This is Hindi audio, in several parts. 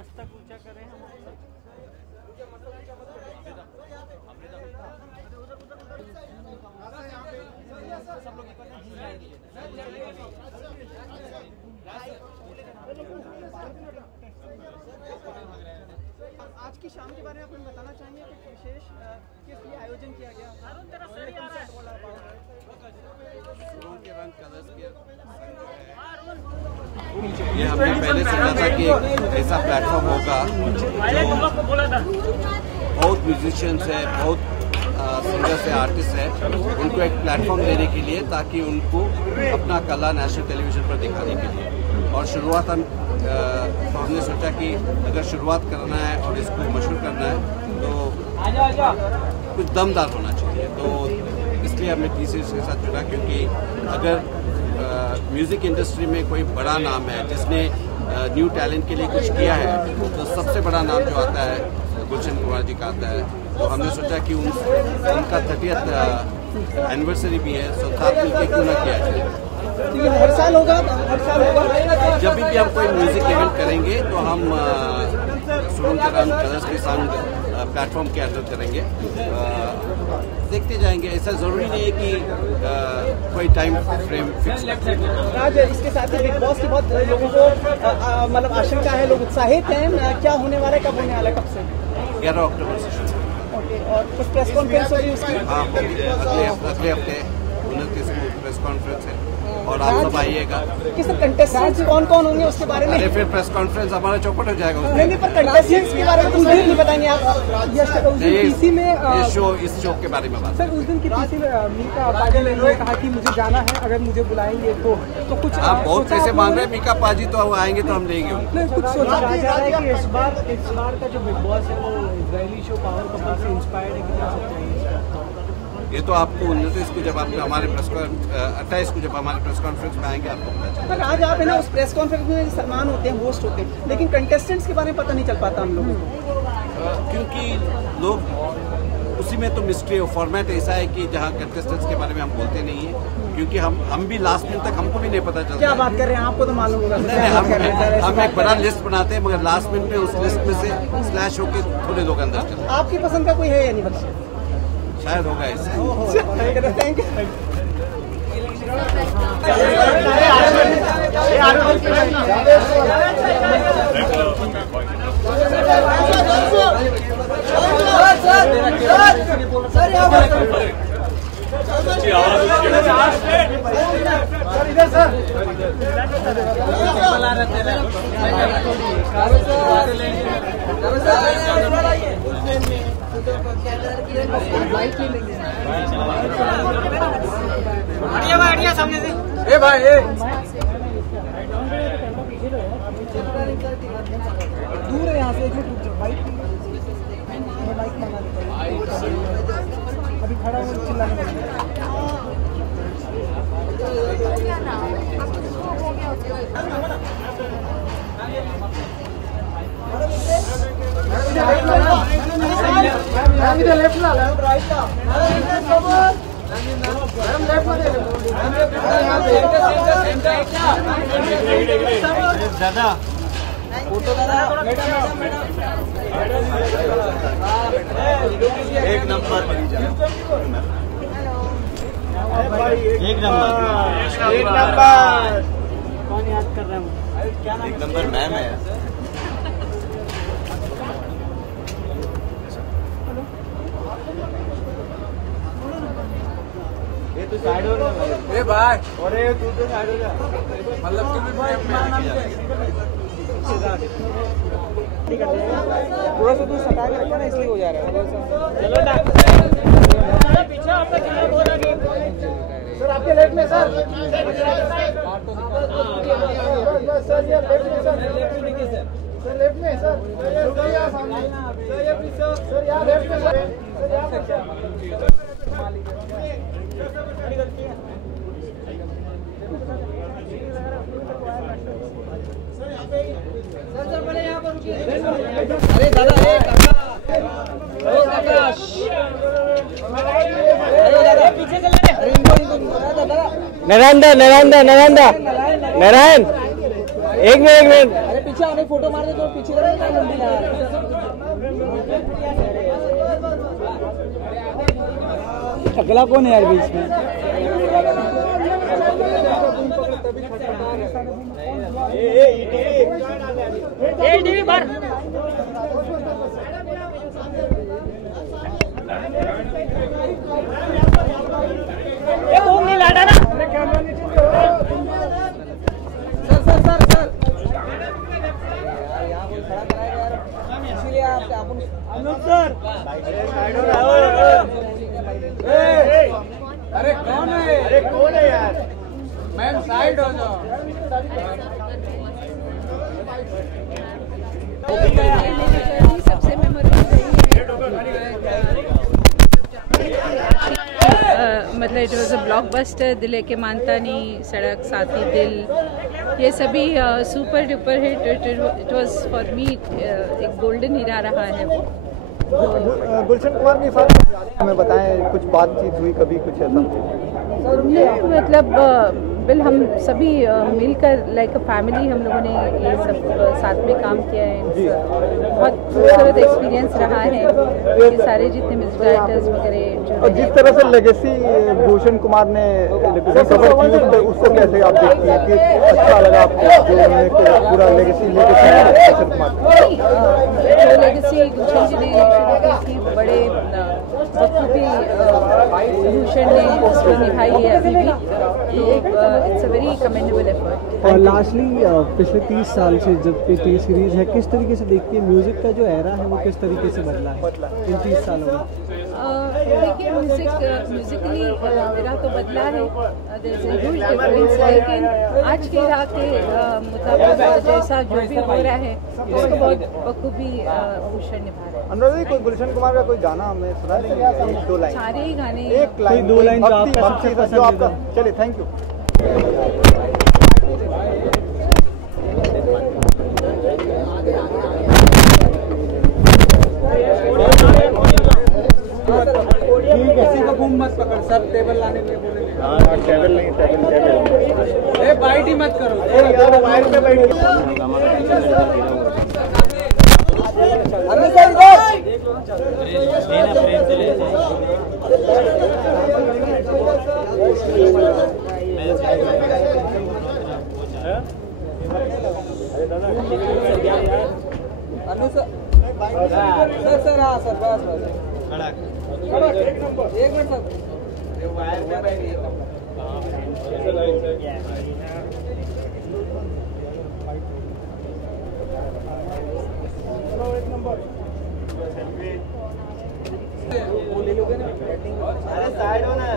मस्तक ऊंचा करें हम। आज की शाम के बारे में आप हमें बताना चाहेंगे कुछ विशेष किस लिए आयोजन किया गया? ये हमने पहले सुना था कि ऐसा प्लेटफॉर्म होगा। बहुत म्यूजिशियंस है, बहुत सिंगर्स है, आर्टिस्ट है, उनको एक प्लेटफॉर्म देने के लिए ताकि उनको अपना कला नेशनल टेलीविजन पर दिखाने के लिए। और शुरुआत हमने सोचा कि अगर शुरुआत करना है और इसको मशहूर करना है तो कुछ दमदार होना चाहिए। तो इसलिए हमने टीसीएस के साथ जुड़ा, क्योंकि अगर म्यूज़िक इंडस्ट्री में कोई बड़ा नाम है जिसने न्यू टैलेंट के लिए कुछ किया है तो सबसे बड़ा नाम जो आता है गुलशन कुमार जी का आता है। तो हमने सोचा कि उनका 30th एनिवर्सरी भी है, तो साथ मिलकर क्यों ना किया जाए। हर साल होगा, हर साल होगा। जब भी हम कोई म्यूजिक इवेंट करेंगे तो हम सुरंगकरण कलर्स के संग प्लेटफॉर्म के अंदर करेंगे, देखते जाएंगे। ऐसा जरूरी नहीं है कि कोई टाइम फ्रेम फिक्स। राज, इसके साथ ही बिग बॉस की बहुत लोगों को मतलब आशंका है, लोग उत्साहित हैं, क्या होने वाला है, कब होने वाला है, कब से? 11 अक्टूबर से शुरू। ओके, और कुछ प्रेस कॉन्फ्रेंस होगी उसकी? हाँ, अगले हफ्ते 29 को प्रेस कॉन्फ्रेंस है और आप सब आइएगा। कि सर कंटेस्टेंट्स कौन कौन होंगे उसके बारे में? अरे फिर प्रेस कॉन्फ्रेंस हमारा चौपट हो जाएगा। नहीं, पर कंटेस्टेंट्स के बारे में तो नहीं बताएंगे आप? पीसी में इस शो के बारे में बात। सर, उस दिन की पीसी में मीका पाजी ने कहा कि मुझे जाना है, अगर मुझे बुलाएंगे तो कुछ आप बहुत पैसे मांग रहे हैं। मीका पाजी तो आएंगे तो हम लेंगे उनको। कुछ सोचा जा रहा है कि इस बार का जो बिग बॉस है वो इजरायली शो पावर कपल से इंस्पायर्ड है, क्या सकते हैं? ये तो आपको 29 को जब आप हमारे 28 को जब हमारे प्रेस कॉन्फ्रेंस में आएंगे आपको पता चलेगा। सर, आज आप है ना उस प्रेस कॉन्फ्रेंस में सलमान होते हैं, होस्ट होते हैं, लेकिन कंटेस्टेंट्स के बारे में पता नहीं चल पाता हम लोगों को, क्योंकि लोग उसी में तो मिस्ट्री है। फॉर्मेट ऐसा है कि जहाँ कंटेस्टेंट्स के बारे में हम बोलते नहीं है, क्योंकि हम भी लास्ट मिनट तक हमको भी नहीं पता चलता। क्या बात कर रहे हैं, आपको तो मालूम होगा। हम एक बड़ा लिस्ट बनाते हैं, मगर लास्ट मिनट में उस लिस्ट में से स्लैश होकर थोड़े लोग अंदर चलते हैं। आपकी पसंद का कोई है या नहीं पता? शायद होगा ऐसे। Thank you. बढ़िया सामने से। ए भाई, दूर है यहाँ से, बाइक अभी खड़ा हो चिल्लाने लेफ्ट ला राइट का दादा फोटो एक नंबर कौन याद कर रहा हूँ? एक नंबर मैम है। तू साइड हो जा भाई। अरे तू तो साइड हो जा, मतलब तू भी पूरा से तू सटा के रखा ना, इसलिए हो जा रहा है। चलो पीछे आपका चला बोल रहा है सर, आपके लेफ्ट में सर। सर ये लेफ्ट में सर, सर लेफ्ट में सर, सामने सर, यहाँ लेफ्ट में सर, सर बड़े यहाँ पर रुकिए। अरे दादा, पीछे चले। नारायण, एक मिनट। अरे पीछे सामने फोटो मार दे तो पीछे अगला कौन है यार बीच में? अरे कौन है यार? मैम साइड हो जाओ। सबसे मतलब इट वॉज अ ब्लॉकबस्टर। दिल के मानता नहीं, सड़क, साथी, दिल, ये सभी super duper hit. It was for me एक गोल्डन हीरा रहा है वो। गुलशन कुमार के साथ हमें बताएं, कुछ बातचीत हुई कभी, कुछ ऐसा? मतलब बिल हम सभी मिलकर लाइक अ फैमिली हम लोगों ने ये सब साथ में काम किया है। बहुत खूबसूरत एक्सपीरियंस रहा है। ये सारे जितने म्यूजिक डायरेक्टर्स वगैरह, और जिस तरह से लेगेसी भूषण कुमार ने रिकवर की, उसको कैसे आप देखती हैं कि अच्छा लगा आपको जो उन्होंने पूरा लेगेसी लेके भूषण कुमार? जो लेगेसी भूषण जी ने शुरू की थी, बड़े बखूबी भूषण ने उसको निभाई है अभी भी। तो it's a very commendable effort. और लास्टली पिछले 30 साल से जब ये टी सीरीज है, किस तरीके से देखती है म्यूजिक का जो एरा है वो किस तरीके से बदला है इन 30 सालों में? देखिए म्यूजिकली मेरा तो बदला है, लेकिन आज के राह के मुताबिक जैसा जो भी हो रहा है उसको बहुत बखूबी भूषण निभा रहा है। अनुराग जी, कोई गुलशन कुमार का कोई गाना हमें सुना देंगे? एक दो लाइन, सारे ही गाने, एक लाइन, 2 लाइन जो आपका भक्ति सबसे जो आपका। पसंदीदा। चलिए, थैंक यू। किसी का बूम मत पकड़, सब टेबल लाने के लिए बोलेंगे। हाँ, टेबल नहीं, टेबल। ए बाइट ही मत करो यार, बाइट पे बैठ एक मिनट सर। अरे साइड हो ना।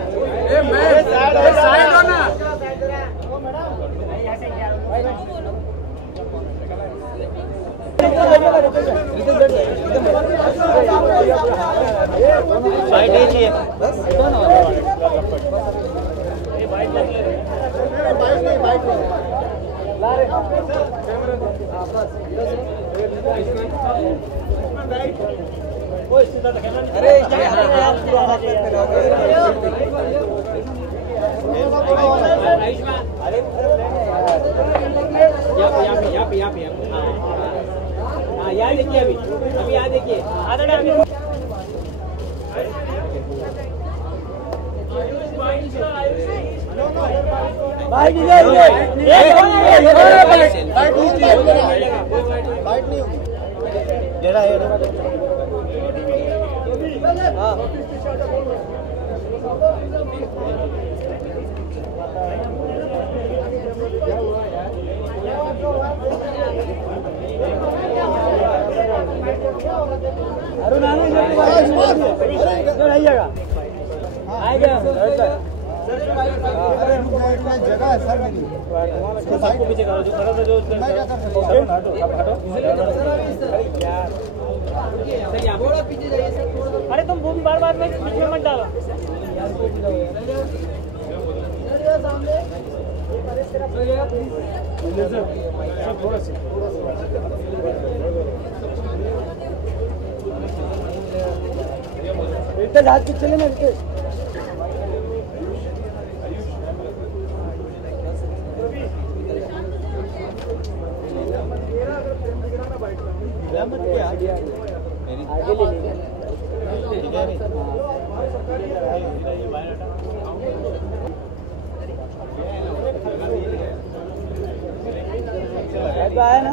साइड हो ना। साइड लीजिए। अरे यहाँ देखिए, अभी यहाँ देखिए। बाइट नहीं होगी। जगह है सर मेरी, सबको पीछे करो, जो खड़ा था जो मैं क्या कर सकता हूं? थोड़ा पीछे जाइए सर। अरे तुम बूम बार बार में पीछे मत डालो। इतना हाथ पीछे चले ना। आया ना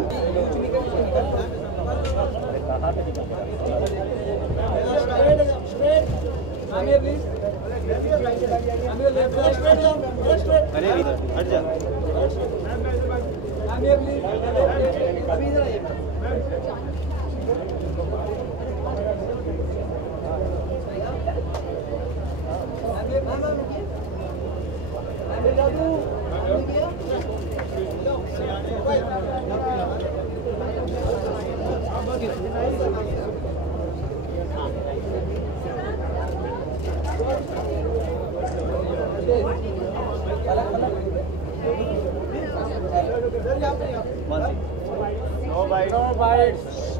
No bites. No bites.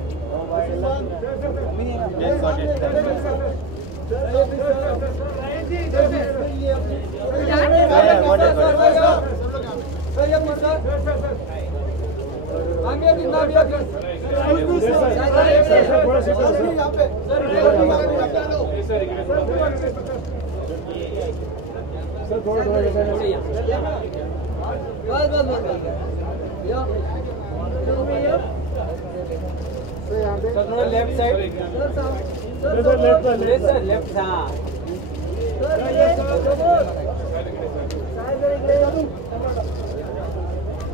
Yes, got it. Left side left हाँ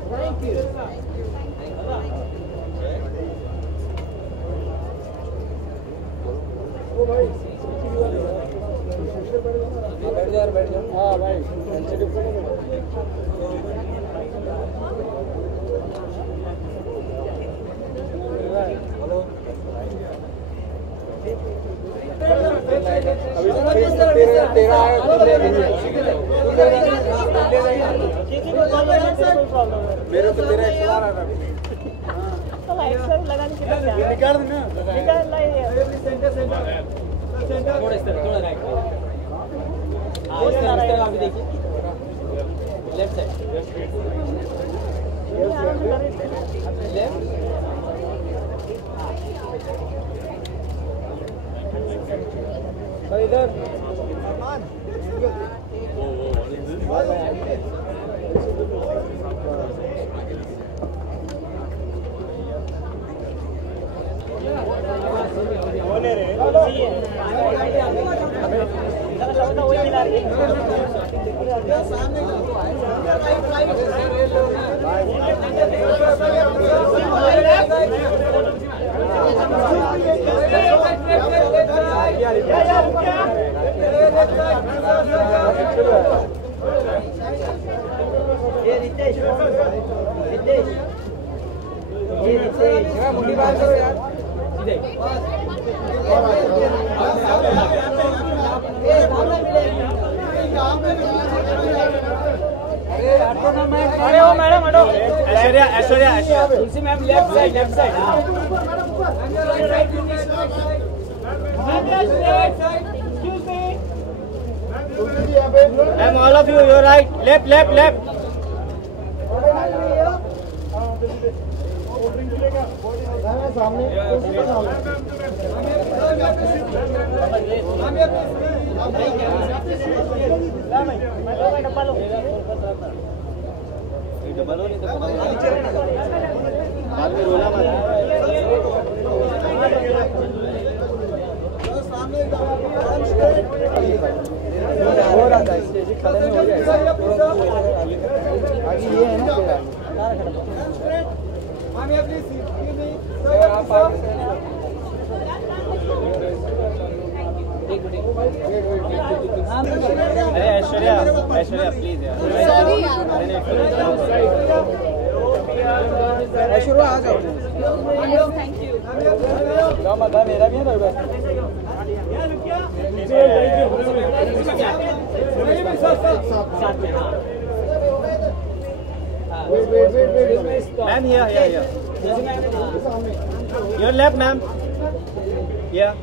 थैंक यू बैठ जाओ हाँ भाई तेरा मेरे तो तेरा एक्सएलआर आ रहा है लगाने के लिए निकाल देना निकाल लाइए सेंटर थोड़ा राइट हां इस तरह आप देखिए लेफ्ट साइड लेफ्ट तो इधर मुंडी बाहर करो यार अरे ओ मैडम हटो Aishwarya Tulsi ma'am left side ma'am all of you your right left सामने आदमी रोना मत हो रहा था स्टेज खड़े में हो जाएगा आगे ये है ना अरे ऐश्वर्या प्लीज ऐश्वर्या आ जाओ थैंक यू मेरा भी है ना ma'am here your left ma'am yeah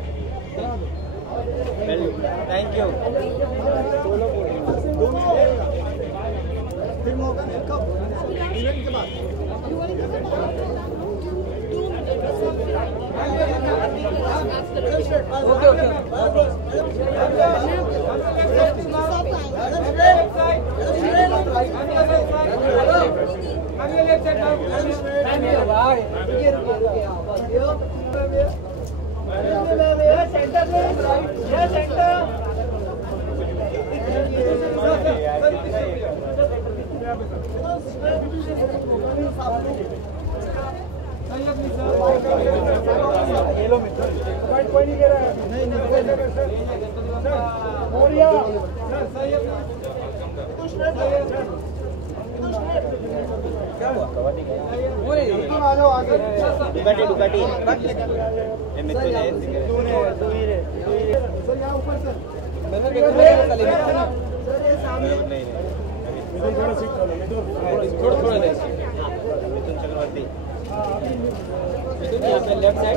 well thank you फिर मौका नहीं कब इवेंट के बाद लेफ्ट साइड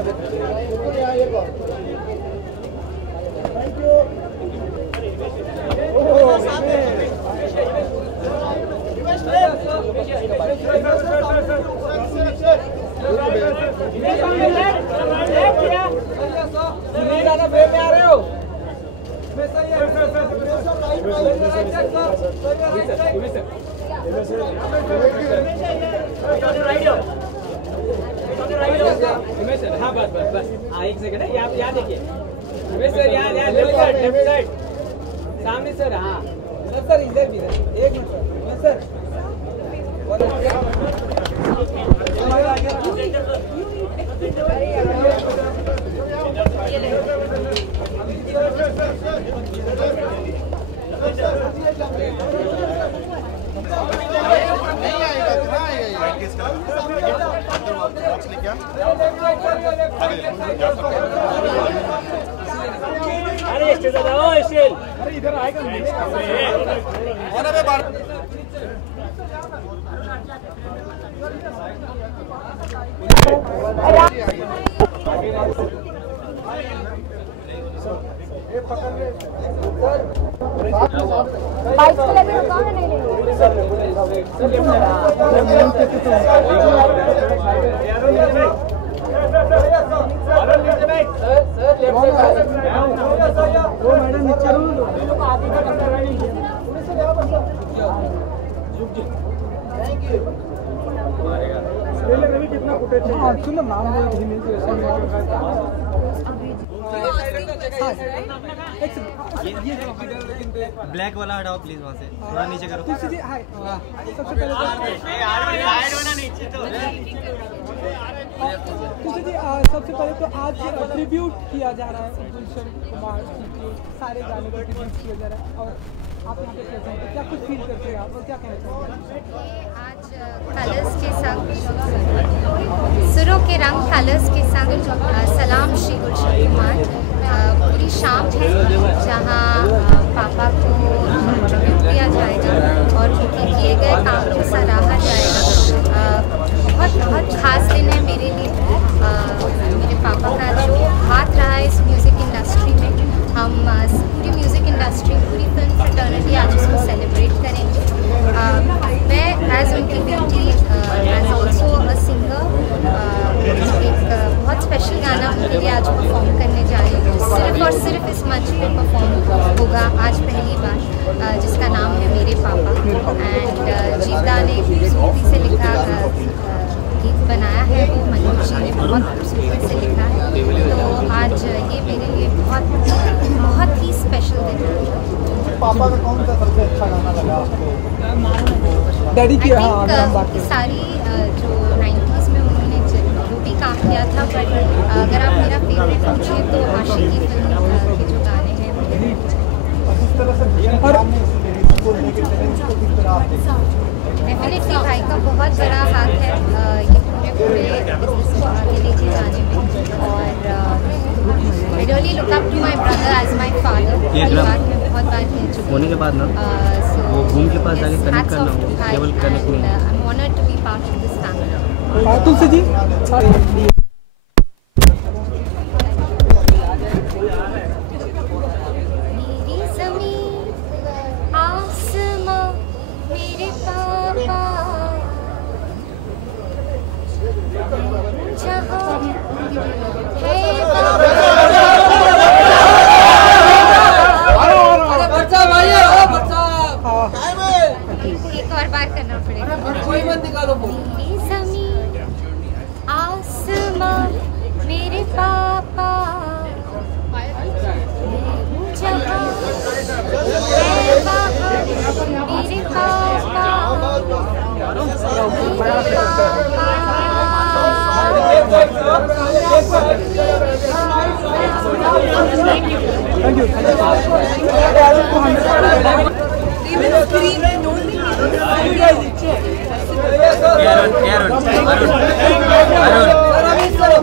हाँ बस बस बस एक सेकंड है यहाँ देखिए सर यहाँ लेफ्ट साइड सामने सर हाँ सर इधर भी एक मिनट सर अरे इधर आएगा बाइक पे लगे रुका है नहीं कितना फुटेज चाहिए सुनो नाम ब्लैक वाला हटाओ प्लीज वहाँ से थोड़ा नीचे करो। सबसे पहले सबसे पहले तो आज ट्रिब्यूट किया जा रहा है गुलशन कुमार के सारे गाने को ट्रिब्यूट किया जा रहा है और आप यहाँ पे प्रेजेंट हैं, क्या कुछ फील करते हैं आप और क्या कहना चाहेंगे? आज कलर्स के संग सुरों के रंग कलर्स के संग सलाम श्री गुलशन कुमार पूरी शाम है जहाँ पापा को ट्रिब्यूट किया जाएगा और उनके किए गए काम को सराहा जाएगा। बहुत बहुत खास दिन है मेरे लिए। मेरे पापा का जो हाथ रहा है इस म्यूज़िक इंडस्ट्री में, हम पूरी म्यूज़िक इंडस्ट्री पूरी फिल्म फ्रेटर्निटी आज उसको सेलिब्रेट करेंगे। मैं एज उनकी बेटी एज ऑल्सो अ सिंगर एक बहुत स्पेशल गाना उनके लिए आज परफॉर्म करने जा रही हूँ। सिर्फ और सिर्फ इस मंच पे परफॉर्म होगा आज पहली बार, जिसका नाम है मेरे पापा। एंड जीवदा ने खूबसूरती से लिखा गीत बनाया है, वो मनोज जी ने बहुत खूबसूरती से लिखा है। तो आज ये मेरे लिए बहुत ही स्पेशल दिन है। पापा का कौन सा सबसे अच्छा गाना लगा आपको? डैडी की सारी जो 90s में उन्होंने जो भी काम किया था, बट अगर आप मेरा फेवरेट पूछे तो आशिकी फिल्म के जो गाने हैं डेफिनेटली भाई का बहुत बड़ा हाथ है ये पूरे बिजनेस को आगे लेके जाने में। और I really look up to my brother as my father. ये बात मैं बहुत बार कह चुकी हूँ। होने के बाद ना वो घूम के पास जाके कनेक्ट करना हो, केवल कनेक्ट नहीं। I am honoured to be part of this family. Tulsi ji जहाँ है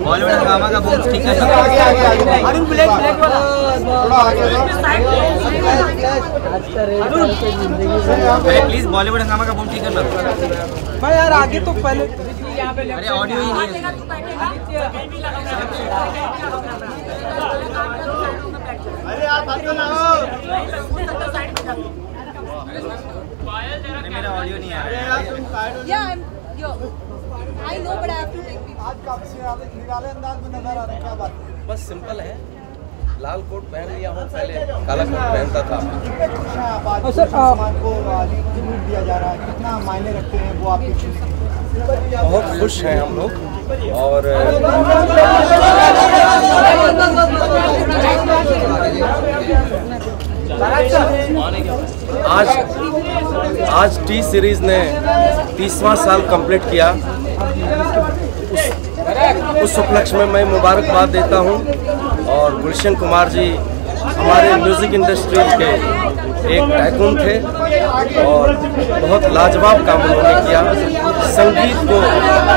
बॉलीवुड हंगामा का बूम ठीक है। प्लीज बॉलीवुड हंगामा का बूम ठीक करना। भाई यार आगे तो पहले अरे ऑडियो ही नहीं है। मेरा ऑडियो नहीं आ रहा है। I know, but I have to take pictures. आज काफी निराले अंदाज में नजर आ रहे हैं, क्या बात है? बस सिंपल है, लाल कोट पहन लिया हूँ, पहले काला कोट पहनता था। कितने खुश हैं आप आज सम्मान को ट्रिब्यूट दिया जा रहा है, कितना मायने रखते हैं वो आपकी खुशी? बहुत खुश हैं हम लोग और आज टी सीरीज ने 30वां साल कंप्लीट किया। उस उपलक्ष्य में मैं मुबारकबाद देता हूं और गुलशन कुमार जी हमारे म्यूज़िक इंडस्ट्री के एक टाइकून थे और बहुत लाजवाब काम उन्होंने किया। संगीत को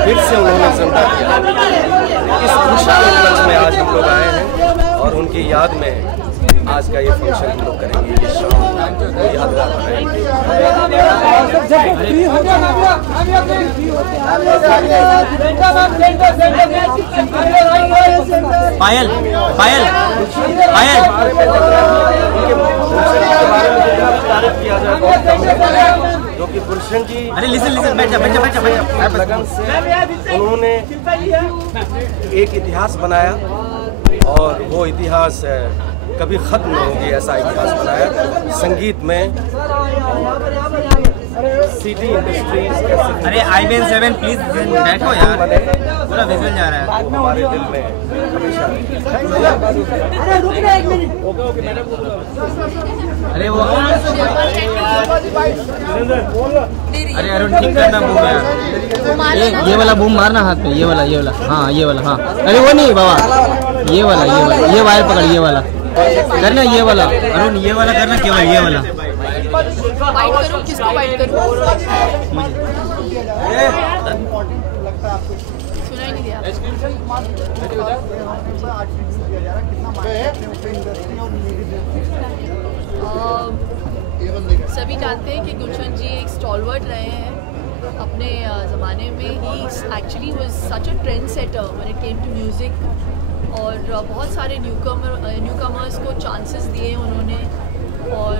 फिर से उन्होंने जिंदा किया। इस खुशी के उपलक्ष्य में आज हम लोग आए हैं और उनकी याद में आज का ये फंक्शन हम लोग करेंगे। ये शाम यादगार बनाएंगे। पायल पायल पायल किया जाए बहुत कम, जो कि गुलशन जी अरे लिसन बैठ जा। लगन से उन्होंने एक इतिहास बनाया और वो इतिहास कभी खत्म नहीं होगी, ऐसा इतिहास बनाया संगीत में। सिटी इंडस्ट्रीज अरे IBN7 प्लीज बैठो यार, पूरा विजुअल जा रहा है। हमारे दिल में हमेशा। अरे वो अरे अरुण ठीक करना बूम यार, ये वाला बूम मारना हाथ में, ये वाला हाँ ये वाला हाँ। अरे वो नहीं बाबा, ये वाला ये वायर पकड़, ये वाला करना, ये वाला अरुण, ये वाला करना, केवल ये वाला। वाइट करूं, किसको वाइट करूं? सुना ही नहीं दिया। सभी जानते हैं कि गुलशन जी एक स्टॉलवर्ट रहे हैं अपने ज़माने में। He actually was such a trend setter when it came to music और बहुत सारे न्यूकमर्स को चांसेस दिए उन्होंने। और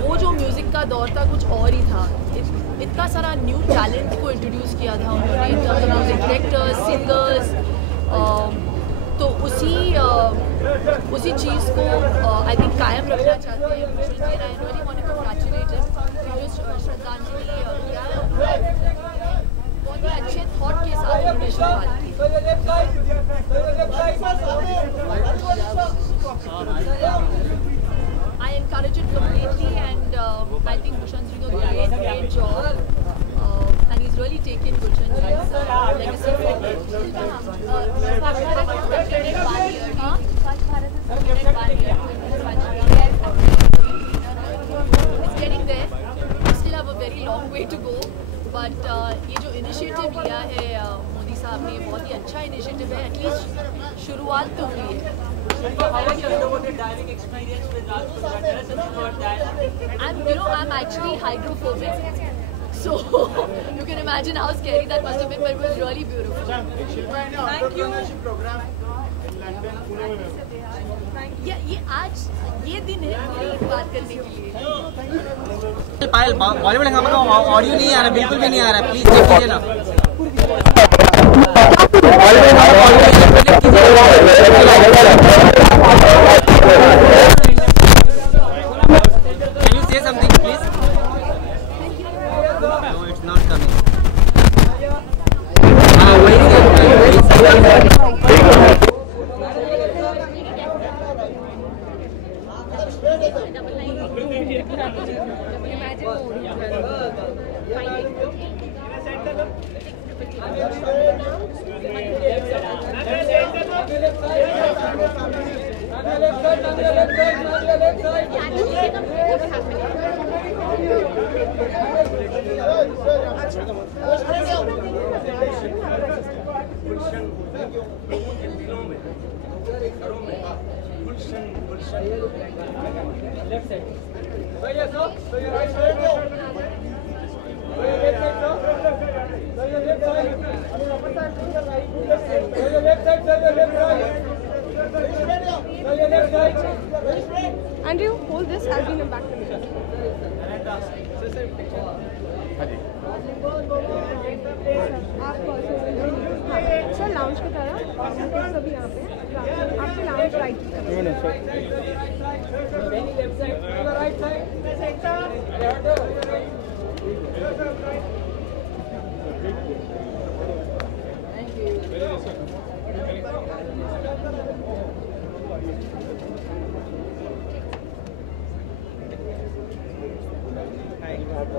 वो जो म्यूज़िक का दौर था कुछ और ही था। इतना सारा न्यू टैलेंट को इंट्रोड्यूस किया था उन्होंने in terms of music directors, singers. तो उसी चीज़ को आई थिंक कायम रखना चाहते हैं Gulshan ji. I really want to congratulate him. श्रद्धांजलि बहुत ही अच्छे थॉट के साथ उन्होंने शुरुआत की। I encourage it completely, and I think Gulshan's doing a great job, and he's really taken Gulshan's legacy forward. It's getting there. We still have a very long way to go, but ये जो इनिशिएटिव लिया है मोदी साहब ने, बहुत ही अच्छा इनिशिएटिव है। एटलीस्ट शुरुआत तो हुई है। I'm actually hydrophobic, so you can imagine how scary that must have been, but it was really beautiful. Thank you. ये दिन है पूरी बात करने के लिए। पायल बॉलीवुड हंगामा का ऑडियो नहीं आ रहा, बिल्कुल भी नहीं आ रहा, प्लीज चेक कीजिए ना। Can you say something please? No, it's not coming. Imagine Andrew, hold this. I'll bring him back to you. Sir lounge की तरह सभी यहाँ पे आपके lounge right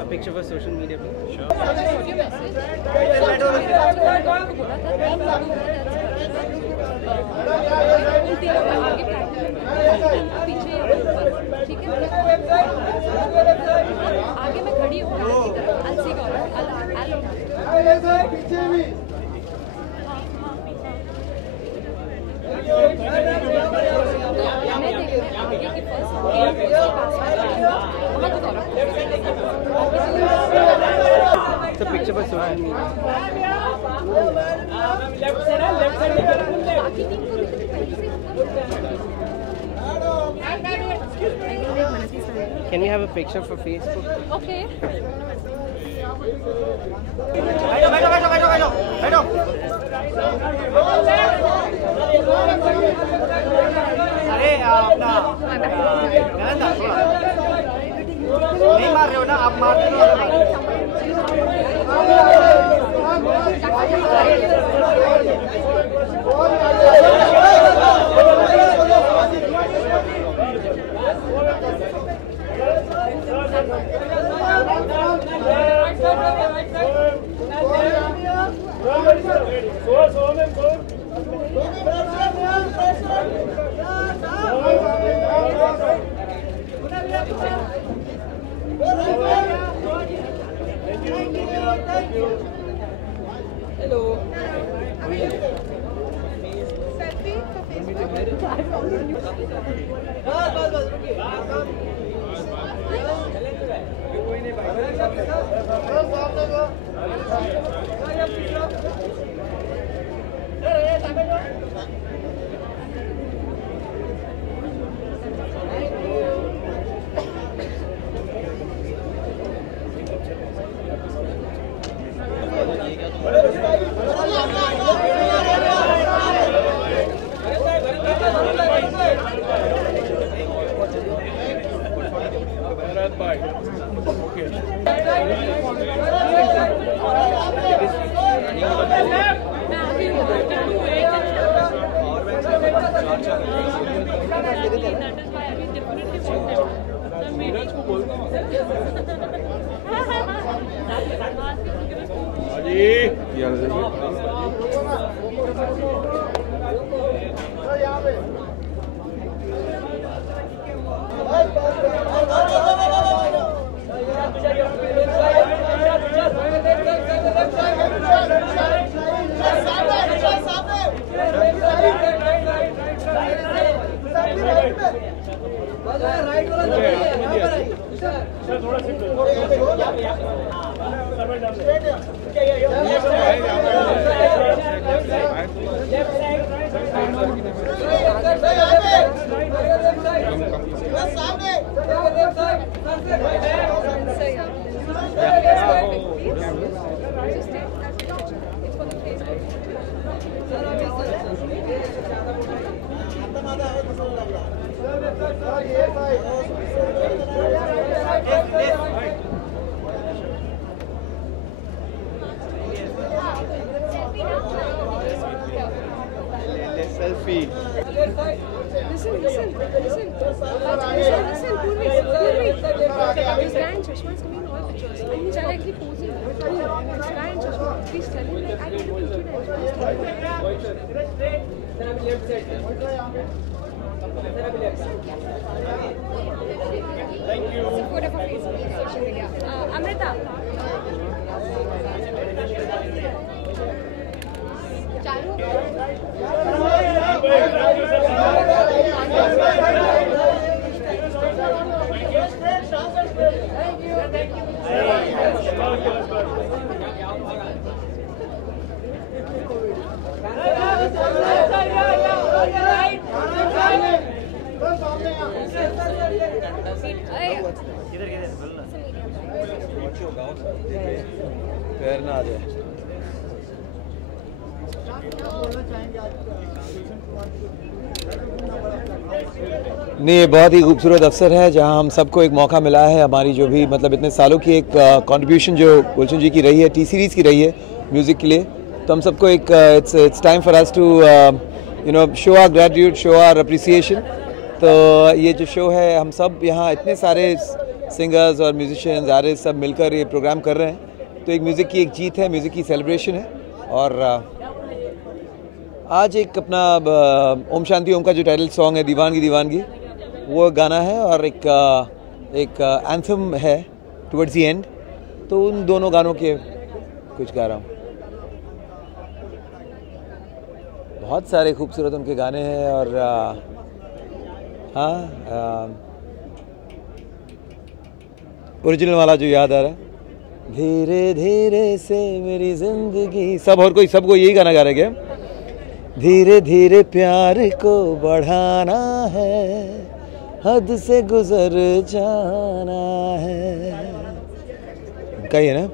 A picture for social media, please. Sure. आगे मैं खड़ी हूँ It's a picture for social media. Can we have a picture for Facebook? Okay. अरे अपना नहीं मार रहे हो ना, आप मार रहे हो। Hello. Selfie. Listen, Purvi. This guy in Chashma is coming in all pictures. And he's directly posing. This guy in Chashma, please tell him, like, I can do it. Left side thank you Support of Facebook and social media. Amrita. पैर ना आ जाए। नहीं, ये बहुत ही खूबसूरत अवसर है जहां हम सबको एक मौका मिला है। हमारी जो भी मतलब इतने सालों की एक कंट्रीब्यूशन जो गुलशन जी की रही है, टी सीरीज़ की रही है म्यूज़िक के लिए, तो हम सबको एक it's time for us to show our gratitude, show our appreciation. तो ये जो शो है, हम सब यहाँ इतने सारे सिंगर्स और म्यूजिशियंस आर्टिस्ट सब मिलकर ये प्रोग्राम कर रहे हैं, तो एक म्यूज़िक की एक जीत है, म्यूज़िक की सेलिब्रेशन है। और आज एक अपना ओम शांति ओम का जो टाइटल सॉन्ग है दीवानगी दीवानगी, वो गाना है, और एक एंथम है टुवर्ड्स दी एंड, तो उन दोनों गानों के कुछ गा रहा हूँ। बहुत सारे खूबसूरत उनके गाने हैं, और हाँ, ओरिजिनल वाला जो याद आ रहा है, धीरे धीरे से मेरी जिंदगी, सब और कोई सबको यही गाना गा रहे क्या? धीरे धीरे प्यार को बढ़ाना है, हद से गुजर जाना है, कही है ना?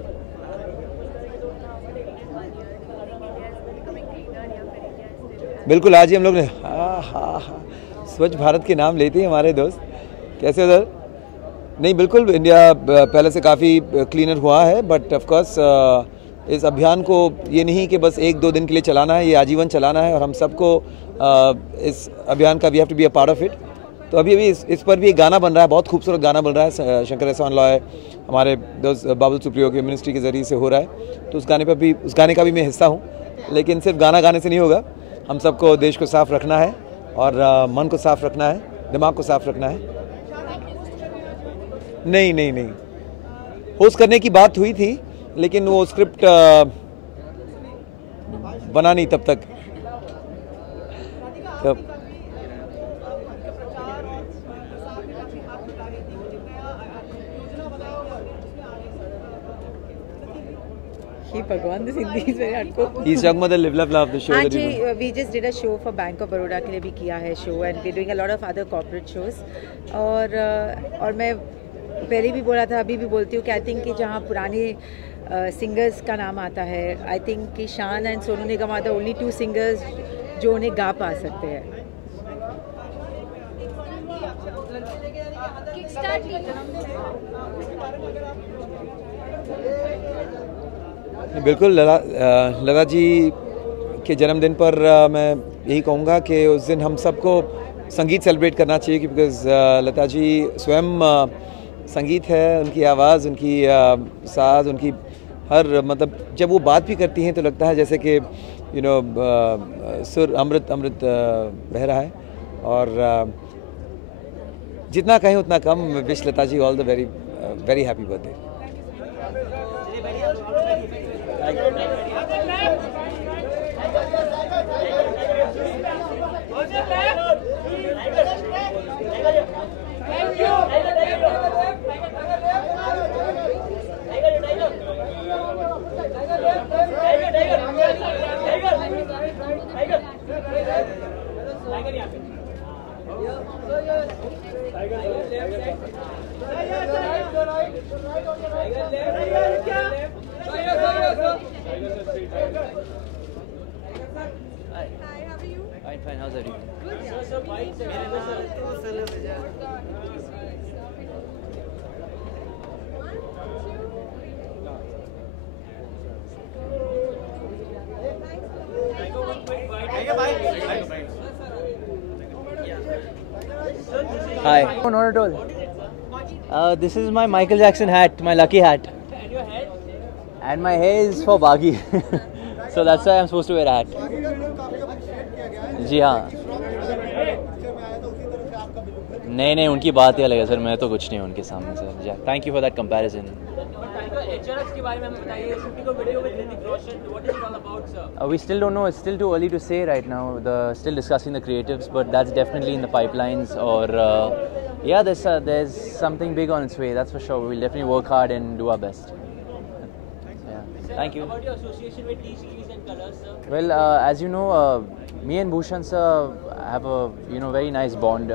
बिल्कुल, आज ही हम लोग ने स्वच्छ भारत के नाम लेते हैं हमारे दोस्त। कैसे उधर? नहीं, बिल्कुल, इंडिया पहले से काफ़ी क्लीनर हुआ है, बट ऑफ कोर्स इस अभियान को ये नहीं कि बस 1-2 दिन के लिए चलाना है, ये आजीवन चलाना है, और हम सबको इस अभियान का we have to be a part of it. तो अभी इस पर भी एक गाना बन रहा है, बहुत खूबसूरत गाना बन रहा है, शंकर एहसान लॉय हमारे दोस्त बाबुल सुप्रियो के मिनिस्ट्री के ज़रिए से हो रहा है, तो उस गाने का भी मैं हिस्सा हूँ। लेकिन सिर्फ गाना गाने से नहीं होगा, हम सबको देश को साफ़ रखना है, और मन को साफ़ रखना है, दिमाग को साफ़ रखना है। नहीं, होस्ट करने की बात हुई थी, लेकिन वो स्क्रिप्ट बना नहीं तब तक। भगवान this Hindi is very hardcore. He's talking about the Live Love Love, the show that you do. We just did a show for Bank of Baroda के लिए भी किया है show, and we're doing a lot of other corporate shows. और मैं पहले भी बोला था, अभी भी बोलती हूँ कि आई थिंक कि जहाँ पुराने सिंगर्स का नाम आता है, आई थिंक कि Shaan and Sonu Nigam are the only 2 singers जो उन्हें गा पा सकते हैं। बिल्कुल, लता जी के जन्मदिन पर मैं यही कहूँगा कि उस दिन हम सबको संगीत सेलिब्रेट करना चाहिए, क्योंकि लता जी स्वयं संगीत है, उनकी आवाज़, उनकी साज, उनकी हर मतलब जब वो बात भी करती हैं तो लगता है जैसे कि सुर अमृत बह रहा है। और जितना कहें उतना कम। Wish Lata ji all the very happy birthday. Fine, how's everything? Hi. No, not at all. This is my Michael Jackson hat, my lucky hat. And your hair? And my hair is for Baghi. So that's why I'm supposed to wear a hat. जी हाँ, नहीं उनकी बात ही अलग है सर, मैं तो कुछ नहीं हूँ उनके सामने sir. Thank you for that comparison. We still don't know. It's still too early to say right now. Still discussing the creatives, but that's definitely in the pipelines. Or yeah, there's something big on its way. That's for sure. We'll definitely work hard and do our best. Yeah. Thank you. About your association with T-Series and Colors, sir? Well, as you know, me and Bhushan sir have a very nice bond.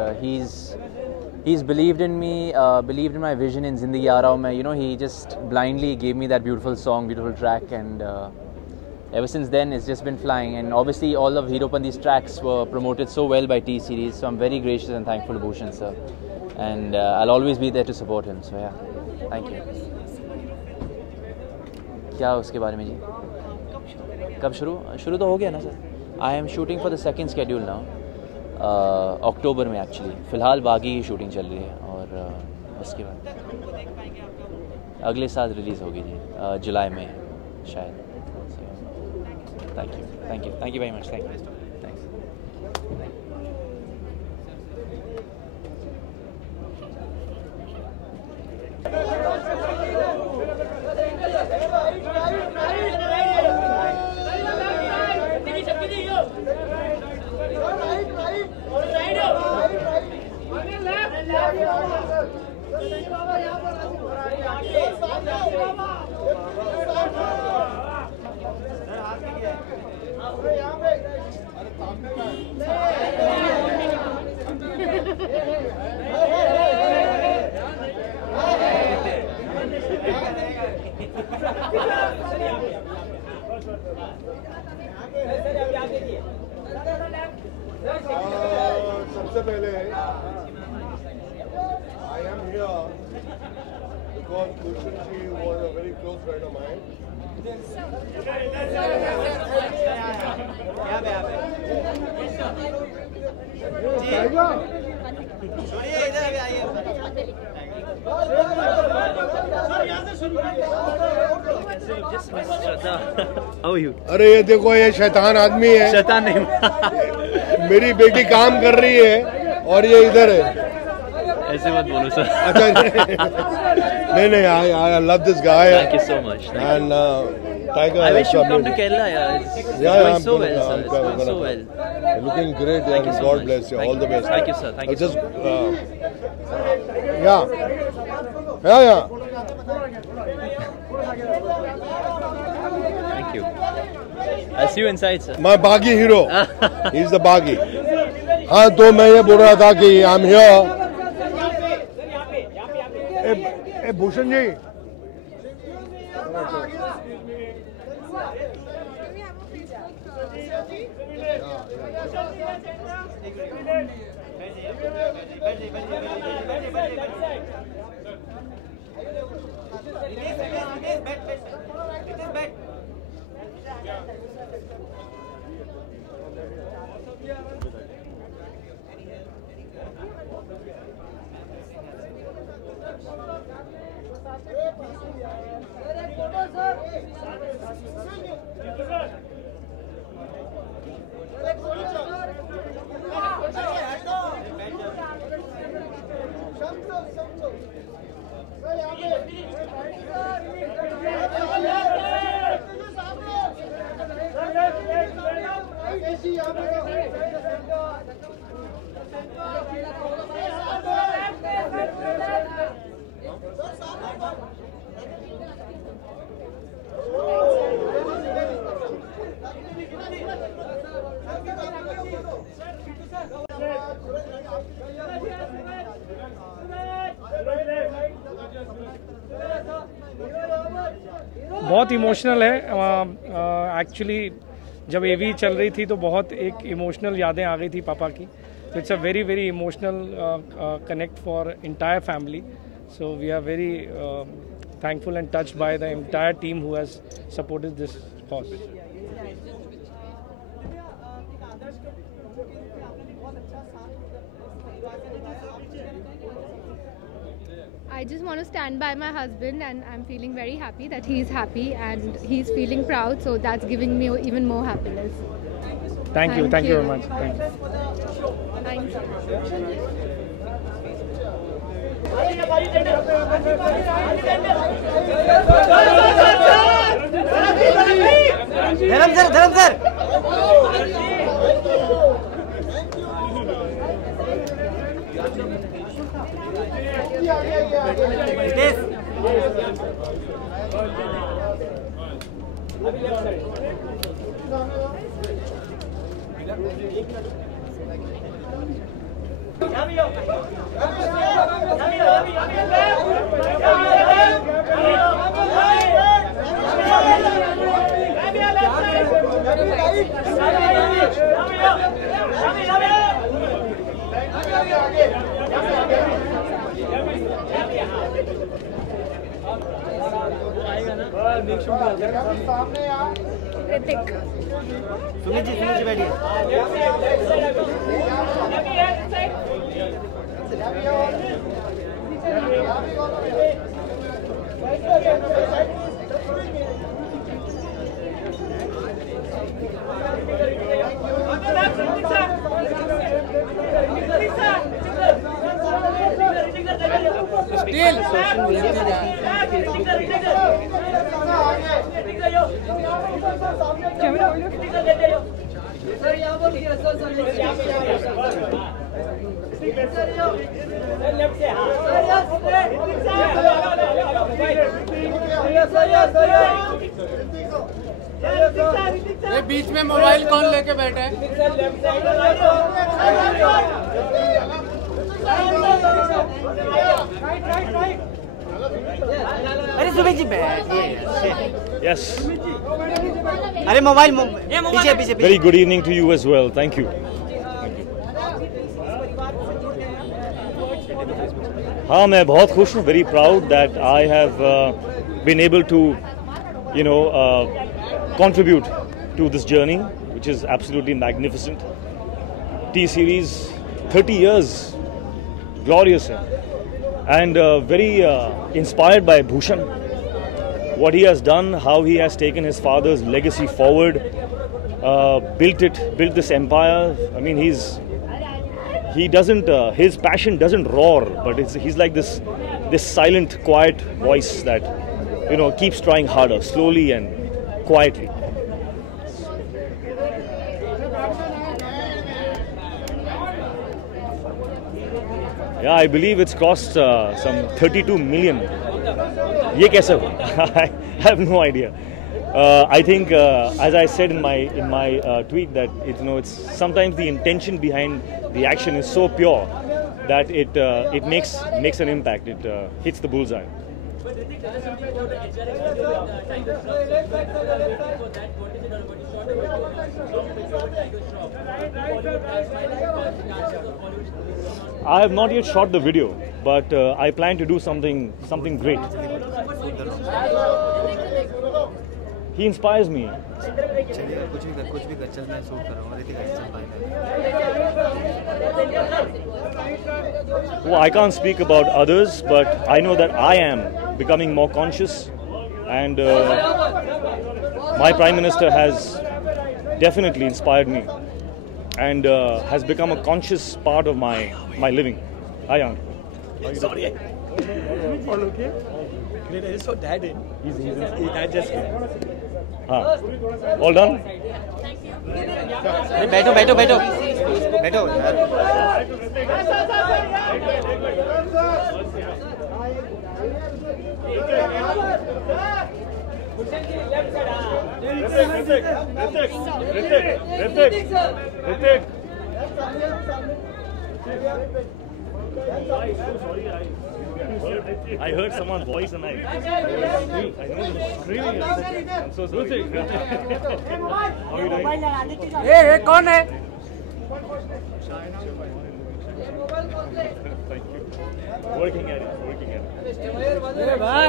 He's believed in me, believed in my vision in Zindagi Aa Raha Hu Main. He just blindly gave me that beautiful song, beautiful track, and ever since then it's just been flying. And obviously all of Heropandi's tracks were promoted so well by T-Series, so I'm very gracious and thankful to Bhushan sir, and I'll always be there to support him. So yeah, thank you. क्या उसके बारे में जी? कब शुरू तो हो गया ना sir. I am shooting for the second schedule now, October में एक्चुअली। फ़िलहाल बागी की शूटिंग चल रही है और उसके बाद अगले साल रिलीज़ होगी जी, जुलाई में शायद। Thank you very much, thank you. सबसे पहले I am here because Gulshan ji was a very close friend of mine. अरे ये देखो, ये शैतान आदमी है। शैतान नहीं मेरी बेटी काम कर रही है और ये इधर है। ऐसे मत बोलो सर। अच्छा नहीं, I love this guy. Thank you so much. And Tiger, I wish you come to Kerala. It's going so well, sir. It's going so well. You're looking great. Thank you so God much. bless you. Thank All you. the best. Thank you, sir. Thank you. Just yeah. Thank you. I'll see you inside, sir. My Baghi hero. He's the Baghi. हाँ, तो मैं ये बोल रहा था कि I'm here. ए भूषण जी, बहुत इमोशनल है एक्चुअली। जब एवी चल रही थी तो बहुत एक इमोशनल यादें आ गई थी पापा की। तो it's a very very emotional connect for entire family. So we are very thankful and touched by the entire team who has supported this cause. I just want to stand by my husband, and I'm feeling very happy that he's happy and he's feeling proud, so that's giving me even more happiness. Thank you very much. Thank you. धर्म सर ऋतिक सुमित जी बैठिए स्टिल सोशल मीडिया में बीच में मोबाइल कौन लेके बैठे हैं? अरे सुमित जी बैठिए। Yes. अरे मोबाइल पीछे पीछे। Very good evening to you as well. Thank you. हाँ, मैं बहुत खुश हूँ. Very proud that I have been able to, contribute to this journey, which is absolutely magnificent. T-Series, 30 years, glorious, and very inspired by Bhushan. What he has done, how he has taken his father's legacy forward, built this empire. I mean, he doesn't, his passion doesn't roar, but he's like this silent, quiet voice that, keeps trying harder, slowly and quietly. Yeah, I believe it's cost some 32 million. Ye kaise hua? I have no idea. I think, as I said in my tweet, that it's sometimes the intention behind the action is so pure that it makes an impact. It hits the bullseye. I have not yet shot the video, but I plan to do something great. He inspires me. Well, I can't speak about others, but I know that I am becoming more conscious, and my Prime Minister has definitely inspired me and has become a conscious part of my living. Hi, Anand. Sorry. All okay? Great. I just saw Dad in. He's Dad just came. All done? अरे बैठो यार. Hrithik. I heard someone's voice and I know screaming. I'm so sorry. How are you doing? Hey, कौन है? Thank you. Working at it. Hey, bhai.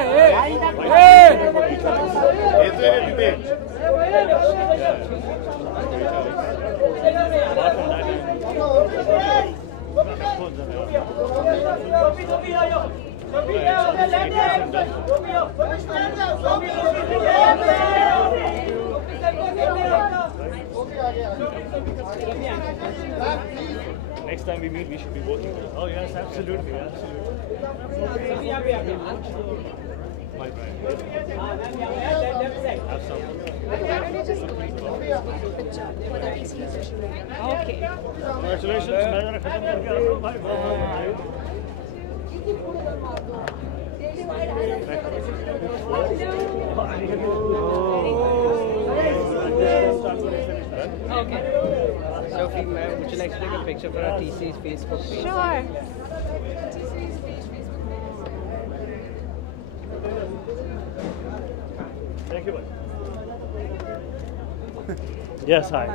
Next time we meet, we should be working together. Oh yes, absolutely, absolutely. My bride. Have some. Why don't you just go and take a picture for the TCS issue? Okay. Congratulations. मैं जरा खत्म करके आता हूँ भाई. Okay. Sophie, ma'am, would you like to take a picture for our TC's Facebook page? Sure. Thank you, buddy. Yes, hi.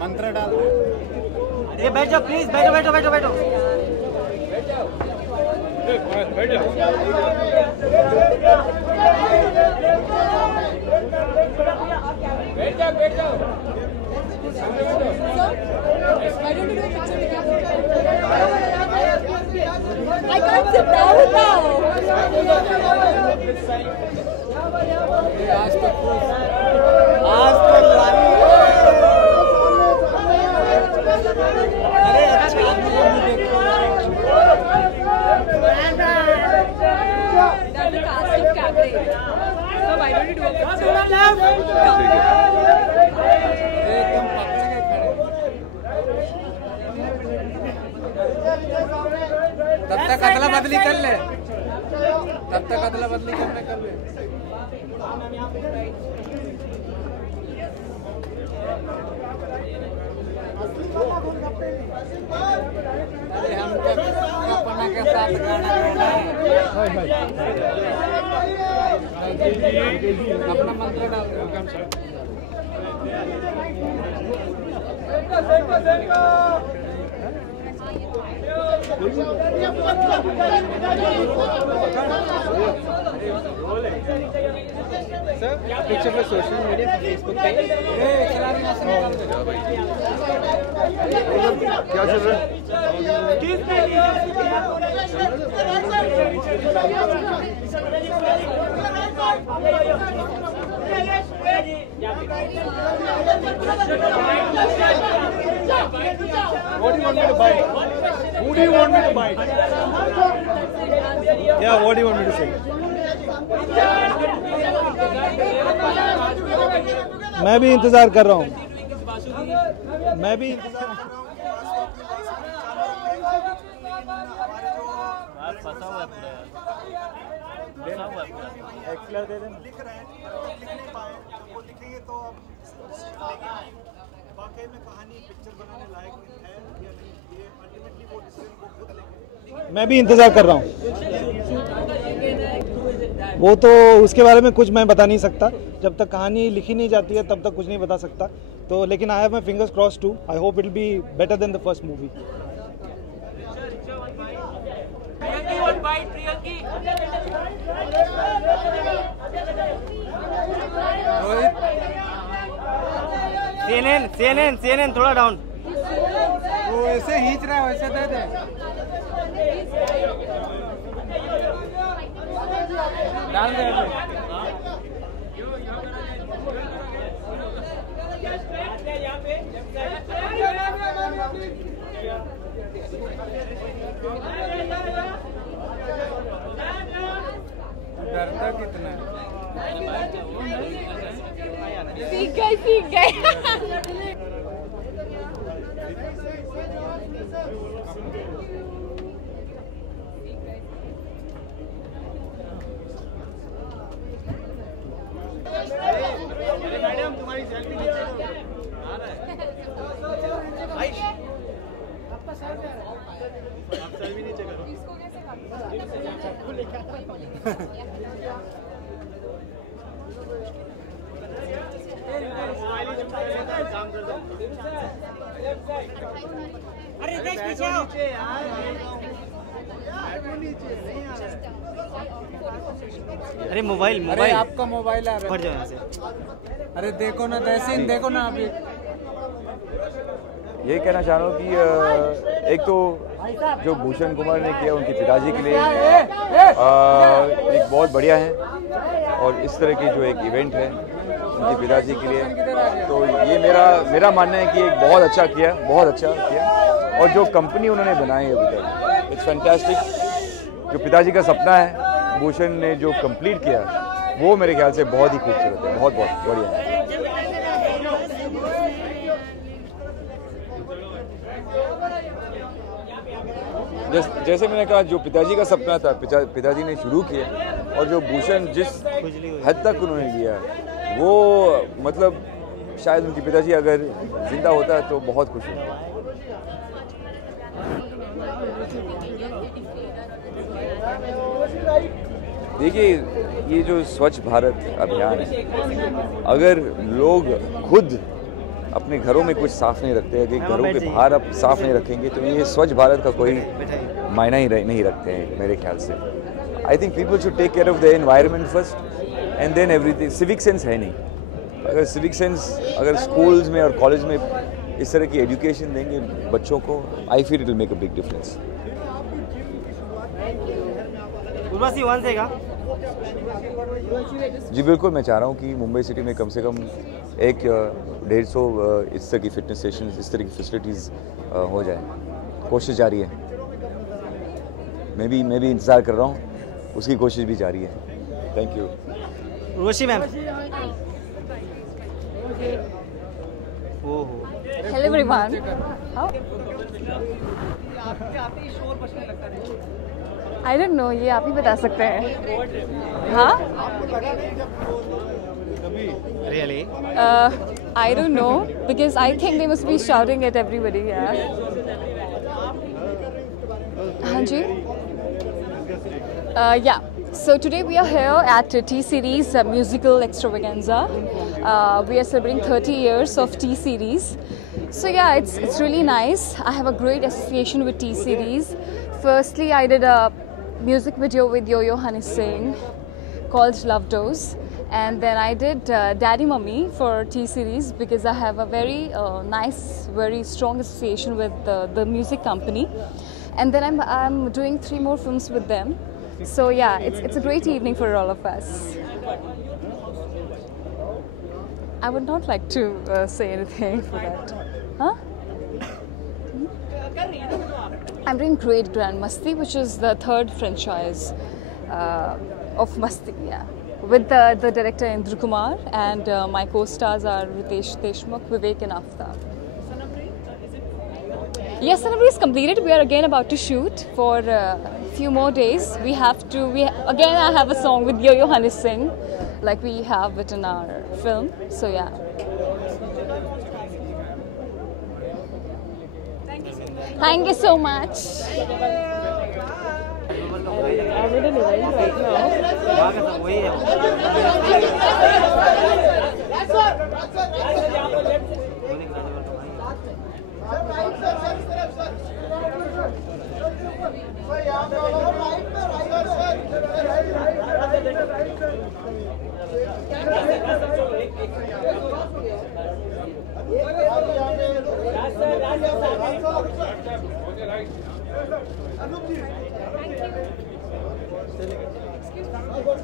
मंत्र डाल दे। ये बैठ जाओ प्लीज, बैठो बैठो बैठो बैठो। बैठ जाओ। बैठ जाओ। I don't do a picture with you. I can't sit down now. आज तक अरे अच्छा That's the cast of Cabaret. So why don't you do a picture? एकदम पकड़ के खड़े। तब तक अदला बदली कर ले। अरे हमको अपना के साथ गाना गाना है। अपना मंत्र डाल दो। Sir, picture for social media for Facebook page. क्या चल रहा है? What do you want me to buy? Who do you want me to buy? Yeah, what do you want me to say? मैं भी इंतजार कर रहा हूँ। मैं भी इंतजार कर रहा हूँ। फंसा हुआ है पूरा यार। फंसा हुआ है पूरा। एक्सप्लेयर दे देना। लिख रहे हैं, लिख नहीं पाए। वो लिखेंगे तो अब वाकई में कहानी पिक्चर बनाने लायक है या नहीं, ये अल्टीमेटली वो डिसीजन वो खुद लेंगे। मैं भी इंतजार कर रहा हूँ। वो तो उसके बारे में कुछ मैं बता नहीं सकता, जब तक कहानी लिखी नहीं जाती है तब तक कुछ नहीं बता सकता। तो लेकिन I have my fingers cross too, I hope it will be better than the first movie. CNN थोड़ा डाउन। वो ऐसे खींच रहा है, वैसे दे दे। डाल दे। डरता कितना है? सीख गए। मैडम तुम्हारी सेल्फी नीचे आ रहा है। आपका सर क्या है? आप सेल्फी नीचे करो। इसको कैसे काम कर दो। अरे मोबाइल अरे आपका मोबाइल आ रहा फट जाओ यहाँ से। अरे देखो ना तहसीन, देखो ना अभी। यही कहना चाह रहा हूँ कि एक तो जो भूषण कुमार ने किया उनके पिताजी के लिए एक बहुत बढ़िया है, और इस तरह की जो एक इवेंट है उनके पिताजी के लिए, तो ये मेरा मानना है कि एक बहुत अच्छा किया, और जो कंपनी उन्होंने बनाई है अभी तक, इट्स फैंटास्टिक। जो पिताजी का सपना है भूषण ने जो कंप्लीट किया, वो मेरे ख्याल से बहुत ही खूबसूरत है, बहुत बढ़िया है। जैसे मैंने कहा, जो पिताजी का सपना था पिताजी ने शुरू किया, और जो भूषण जिस हद तक उन्होंने लिया, वो मतलब शायद उनके पिताजी अगर जिंदा होता तो बहुत खुश होता। देखिए, ये जो स्वच्छ भारत अभियान है, अगर लोग खुद अपने घरों में कुछ साफ नहीं रखते, अगर घरों के बाहर आप साफ नहीं रखेंगे, तो ये स्वच्छ भारत का कोई मायना ही नहीं रखते हैं मेरे ख्याल से। I think people should take care of the environment first and then everything. Civic sense है नहीं, अगर सिविक सेंस अगर स्कूल्स में और कॉलेज में इस तरह की एजुकेशन देंगे बच्चों को, I feel it will make a big difference. जी बिल्कुल, मैं चाह रहा हूँ कि मुंबई सिटी में कम से कम 150 इस तरह की फिटनेस सेशन, इस तरह की फैसिलिटीज़ हो जाए। कोशिश जारी है, मैं भी इंतज़ार कर रहा हूँ, उसकी कोशिश भी जारी है। Thank you. Urvashi ma'am. Hello everyone. I don't know, ये आप ही बता सकते हैं। हाँ, really I don't know, because I think they must be shouting at everybody. Yeah. Hanji. Yeah. So today we are here at T-Series musical extravaganza. We are celebrating 30 years of T-Series. So yeah, it's really nice. I have a great association with T-Series. Firstly, I did a music video with Yo-Yo Honey Singh called Love Dose. And then I did Daddy Mummy for T-Series because I have a very nice, very strong association with the music company. And then I'm doing 3 more films with them. So yeah, it's a great evening for all of us. I would not like to say anything for that. Huh? I'm doing Great Grand Masti, which is the 3rd franchise of Masti. Yeah. With the director Indra Kumar, and my co-stars are Ritesh Deshmukh, Vivek and Aftab. Yes, Sanabri is completed. We are again about to shoot for a few more days. Again I have a song with Yo-Yo Honey Singh, like we have it in our film. So yeah. Thank you so much. I'm in an event right now.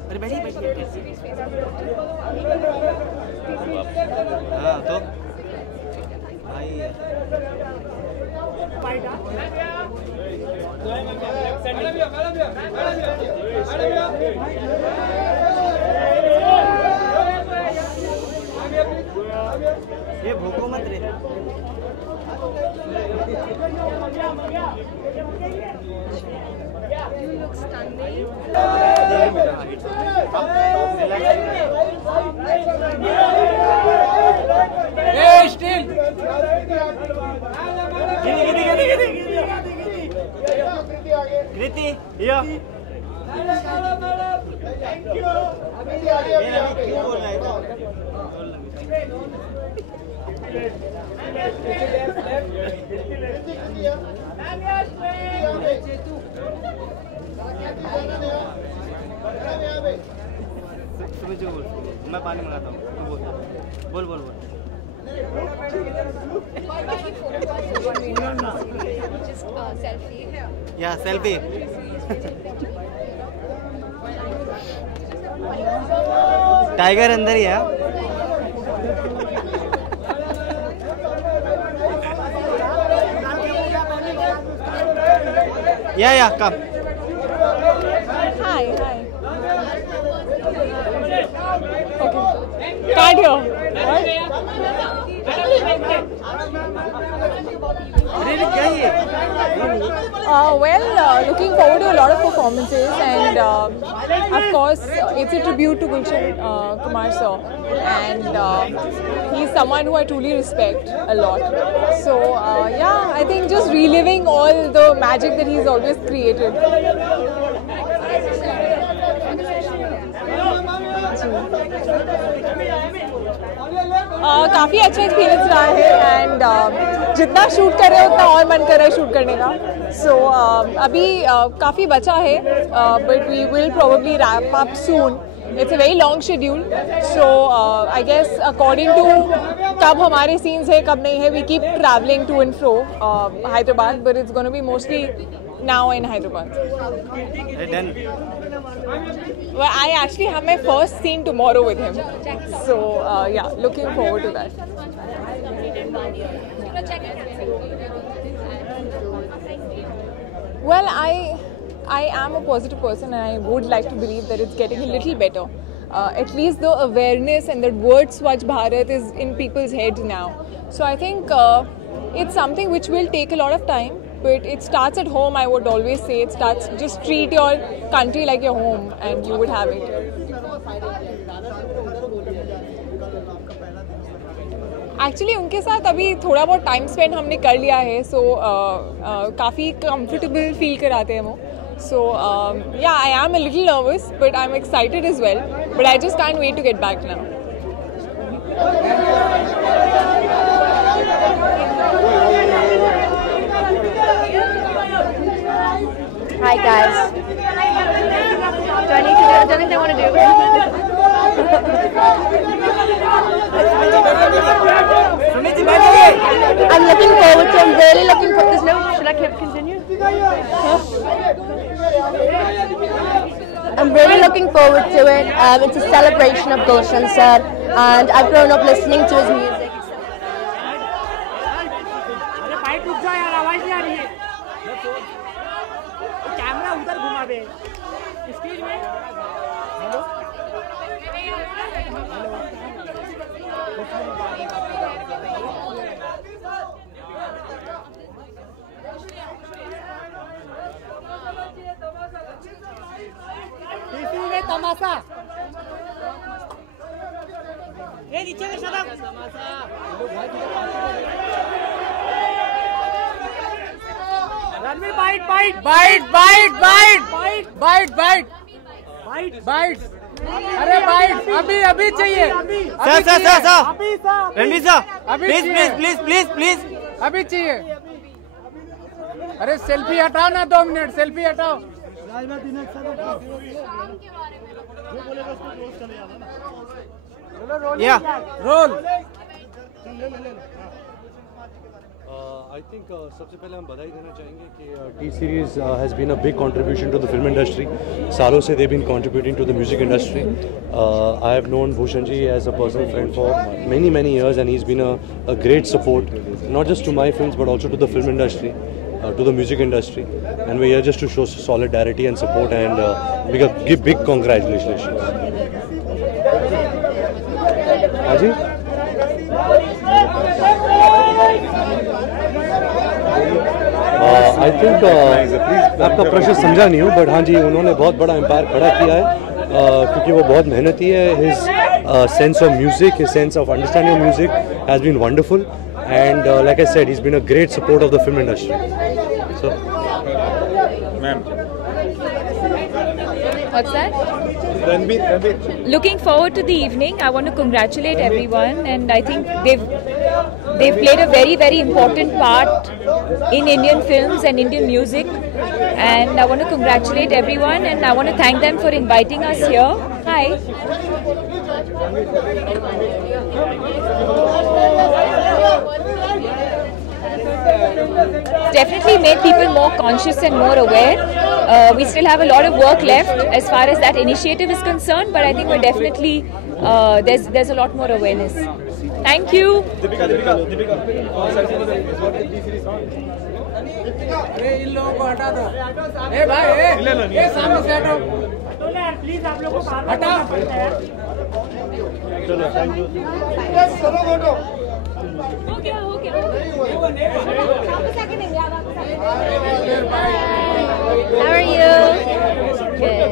अरे बैठिए हाँ तो भाई ये भूखो मत रे। You look stunning. Hey, still. कृति या क्यों बोल रहा है मैं पानी मंगाता हूँ, बोल बोल बोल बोल। या सेल्फी। टाइगर अंदर ही है। या कम। Hi. Okay. Can't hear. Looking forward to a lot of performances, and of course it's a tribute to Gulshan Kumar sir, and he's someone who I truly respect a lot. So I think just reliving all the magic that he's always created. काफ़ी अच्छा एक्सपीरियंस रहा है, एंड जितना शूट कर रहे हैं उतना और मन कर रहा है शूट करने का. सो अभी काफ़ी बचा है, but we will probably wrap up soon. It's a very long schedule, so I guess according to कब हमारे scenes है कब नहीं है, we keep traveling to and fro Hyderabad, but it's going to be mostly now in Hyderabad. Done. Well, I actually have my first scene tomorrow with him, so yeah, looking forward to that. Well, I am a positive person, and I would like to believe that it's getting a little better. At least the awareness and the word Swachh Bharat is in people's heads now. So I think it's something which will take a lot of time, but it starts at home. I would always say it starts, just treat your country like your home and you would have it. Actually उनके साथ अभी थोड़ा बहुत टाइम स्पेंड हमने कर लिया है, सो काफ़ी कंफर्टेबल फील कराते हैं वो. So yeah, I am a little nervous, but I'm excited as well. But I just can't wait to get back now. Hi guys. Do I need to do? I don't think they want to do. I'm looking forward to. I'm really looking forward. There's no. Should I continue? Huh? I'm really looking forward to it. It's a celebration of Gulshan sir, and I've grown up listening to his music. तमाशा ये नीचे के शराब Ranveer bite bite bite bite bite bite bite bite bite अरे बाइट अभी अभी चाहिए sir Ranveer sir please please please please please अभी चाहिए. अरे सेल्फी हटाओ ना, 2 मिनट सेल्फी हटाओ. Yeah, roll. I think सबसे पहले हम बधाई देना चाहेंगे कि T-Series has been a big contribution to the film industry. सालों से they've been contributing to the music industry. I have known Bhushan ji as a personal friend for many years, and he's been a great support, not just to my films but also to the film industry. To the music industry, and we're here just to show solidarity and support, and give big congratulations. Haji? I think आपका प्रश्न समझा नहीं हूँ, बट हाँ जी उन्होंने बहुत बड़ा एम्पायर खड़ा किया है, क्योंकि वो बहुत मेहनती है. His sense of music, his sense of understanding of music has been wonderful. And like I said, he's been a great support of the film industry. So, ma'am. What's that? Looking forward to the evening. I want to congratulate everyone, and I think they've they've played a very, very important part in Indian films and Indian music. And I want to congratulate everyone, and I want to thank them for inviting us here. Hi. Definitely made people more conscious and more aware. We still have a lot of work left as far as that initiative is concerned, but I think we're definitely there's a lot more awareness. Thank you. इन लोगों को हटा दो। भाई सामने से हटो। प्लीज आप लोगों को हटा। चलो थैंक यू। हो गया। How are you? Good.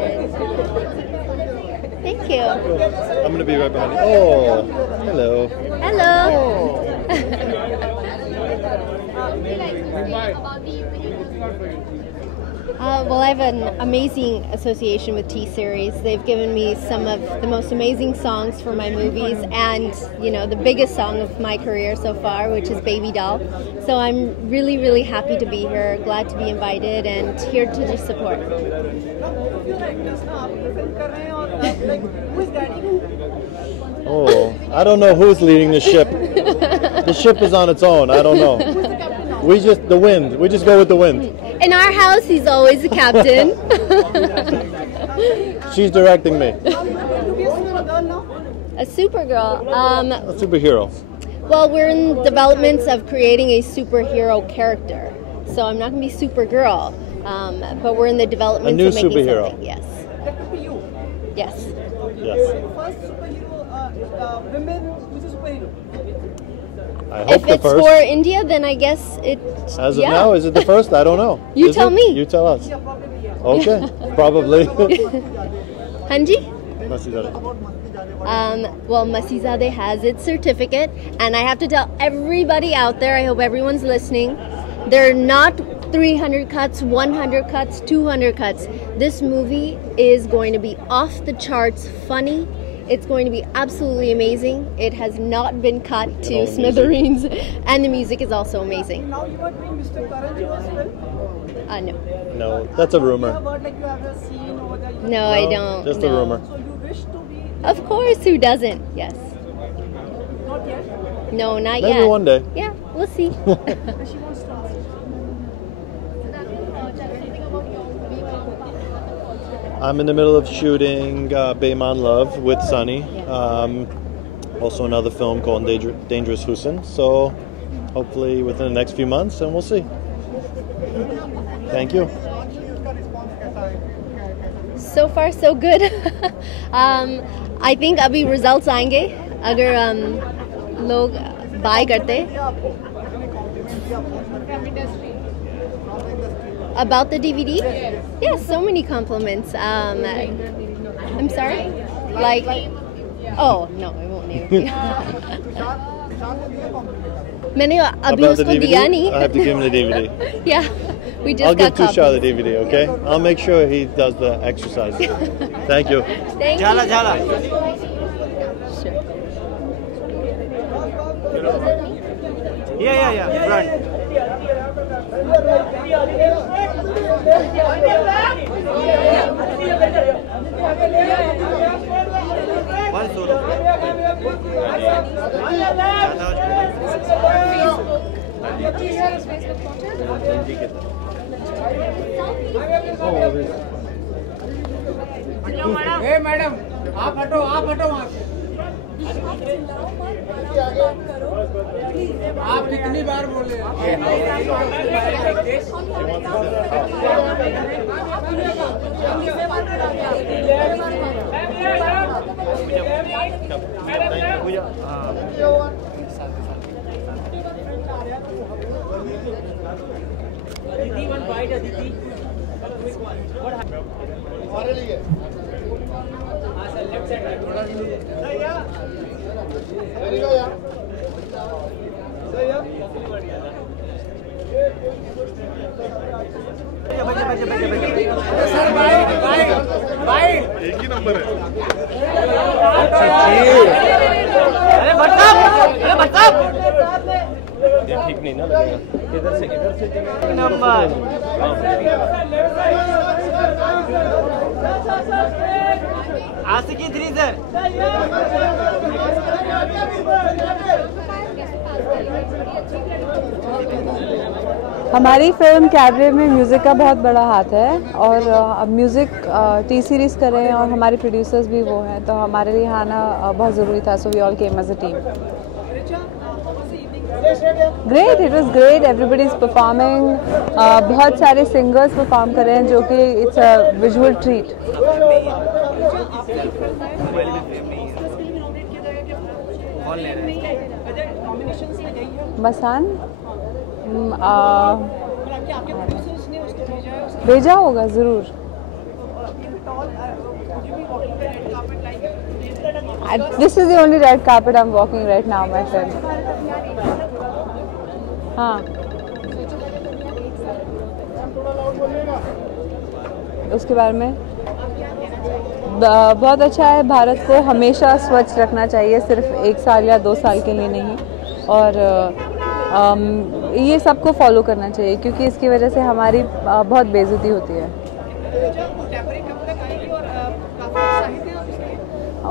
Thank you. I'm going to be right behind you. Oh, hello. Hello. Well, I have an amazing association with T-Series. They've given me some of the most amazing songs for my movies and, you know, the biggest song of my career so far, which is Baby Doll. So I'm really, really happy to be here, glad to be invited, and here to just support. Oh, I don't know who's leading the ship. The ship is on its own. I don't know. We just go with the wind. In our house, he's always the captain. She's directing me. A Supergirl. A superhero. Well, we're in developments of creating a superhero character. So I'm not going to be Supergirl, but we're in the development of making superhero. Something. Yes. That could be you. Yes. Yes. First superhero, women, who's a superhero? I hope if it's the first. For India, then I guess it. As of now, is it the first? I don't know. You tell me. You tell us. Okay, probably. Hanji? Masizade. Well, Masizade has its certificate, and I have to tell everybody out there, I hope everyone's listening, there are not 300 cuts, 100 cuts, 200 cuts. This movie is going to be off the charts funny. It's going to be absolutely amazing. It has not been cut to smithereens, and the music is also amazing. Now you are doing Mr. Karan as well? No. No, that's a rumor. No, I don't. Just a rumor. So you wish to be? Of course, who doesn't? Yes. Not yet? No, not Maybe yet. Maybe one day. Yeah, we'll see. She wants to ask. I'm in the middle of shooting Bayman Love with Sunny. Also another film called Dangerous Hussein. So hopefully within the next few months, and we'll see. Thank you. So far, so good. I think अभी results आएंगे अगर लोग buy करते. About the DVD? Yes, so many compliments. I'm sorry? Like, oh, no, I won't name मैंने अभी उसको दिया नहीं. I have to give him the DVD. Yeah, we just I'll got give Tushar the DVD, okay? I'll make sure he does the exercise. Thank you. Thank Jala, you. Jala. Sure. Yeah, front. Hey madam, आप हटो वहाँ से। आप कितनी बार बोले? Aditi, one bite, Aditi. What happened? Left side, sir bite एक ही नंबर है। अरे बच्चा नहीं ना लगेगा। किधर से आशिकी 3 सर। हमारी फिल्म कैबरे में म्यूज़िक का बहुत बड़ा हाथ है और अब म्यूज़िक टी सीरीज़ कर रहे हैं और हमारे प्रोड्यूसर्स भी वो हैं, तो हमारे लिए आना बहुत ज़रूरी था। So we all came as a team. Great, it was great, everybody is performing. बहुत सारे सिंगर्स परफॉर्म कर रहे हैं जो कि it's a visual treat. Masaan भेजा होगा ज़रूर। This is the only red carpet I'm walking right now, my friend. हाँ, उसके बारे में बहुत अच्छा है। भारत को हमेशा स्वच्छ रखना चाहिए, सिर्फ 1 साल या 2 साल के लिए नहीं। और ये सबको फॉलो करना चाहिए क्योंकि इसकी वजह से हमारी बहुत बेइज्जती होती है।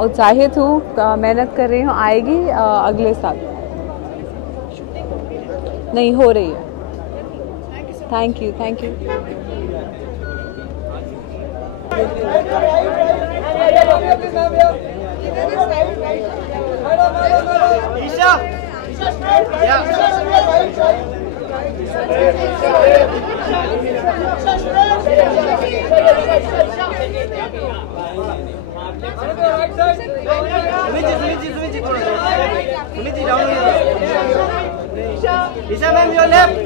उत्साहित हूँ, मेहनत कर रही हूँ, आएगी अगले साल। नहीं हो रही है। Thank you, thank you. Isha ma'am your left.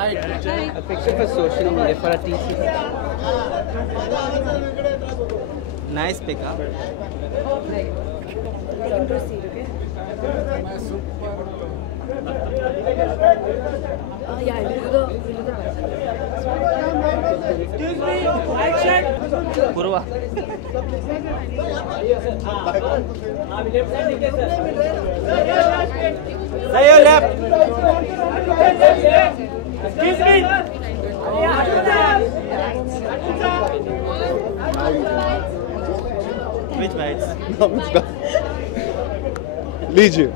A picture for social media for a TC. Nice pick up. Second proceed, okay? Yeah, we'll do the Excuse me, action. Purva. Say your left. Excuse me. Which bites? लीजिए,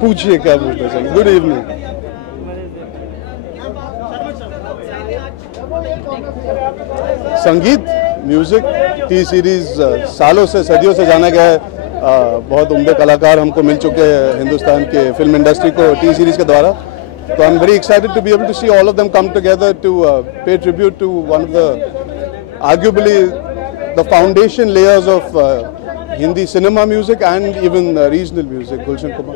पूछिए क्या पूछना चाहिए। Good evening. संगीत, म्यूजिक, टी सीरीज सालों से, सदियों से जाना गया है। बहुत उम्दे कलाकार हमको मिल चुके हैं हिंदुस्तान के फिल्म इंडस्ट्री को टी सीरीज के द्वारा। तो I am very excited to be able to see all of them come together to pay tribute to one of the arguably the foundation layers of Hindi cinema music and even regional music, Gulshan Kumar.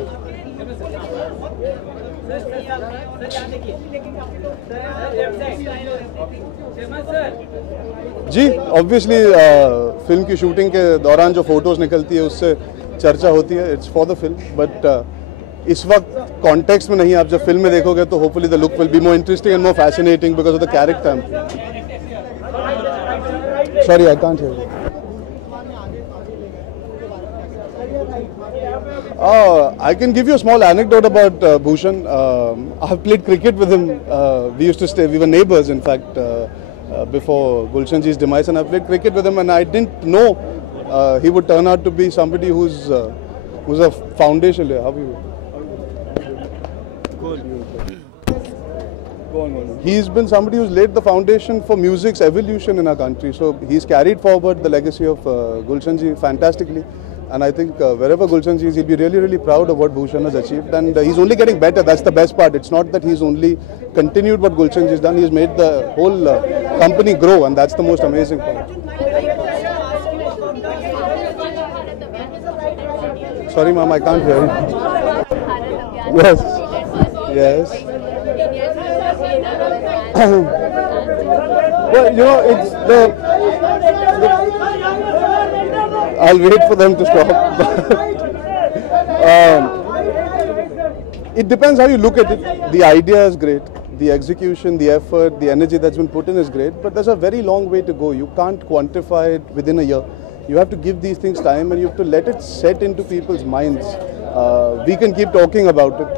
Ji, obviously film की शूटिंग के दौरान जो फोटोज निकलती है उससे चर्चा होती है। It's for the film, but इस वक्त कॉन्टेक्स्ट में नहीं। आप जब फिल्म में देखोगे तो hopefully the look will be more interesting and more fascinating because of the character. Sorry, I can't hear. I can give you a small anecdote about Bhushan. I've played cricket with him. We were neighbors, in fact, before Gulshanji's demise, and I played cricket with him, and I didn't know he would turn out to be somebody who's a foundation layer. How are you? He's been somebody who's laid the foundation for music's evolution in our country. So he's carried forward the legacy of Gulshanji fantastically. And I think wherever Gulshanji is, he'll be really, really proud of what Bhushan has achieved. And he's only getting better. That's the best part. It's not that he's only continued what Gulshanji has done. He's made the whole company grow, and that's the most amazing part. Sorry, ma'am, I can't hear you. Yes. Yes. Well, you know, it's the I'll wait for them to stop. It depends how you look at it. The idea is great. the execution, the effort, the energy that's been put in is great, but there's a very long way to go. You can't quantify it within a year. You have to give these things time and you have to let it set into people's minds. We can keep talking about it,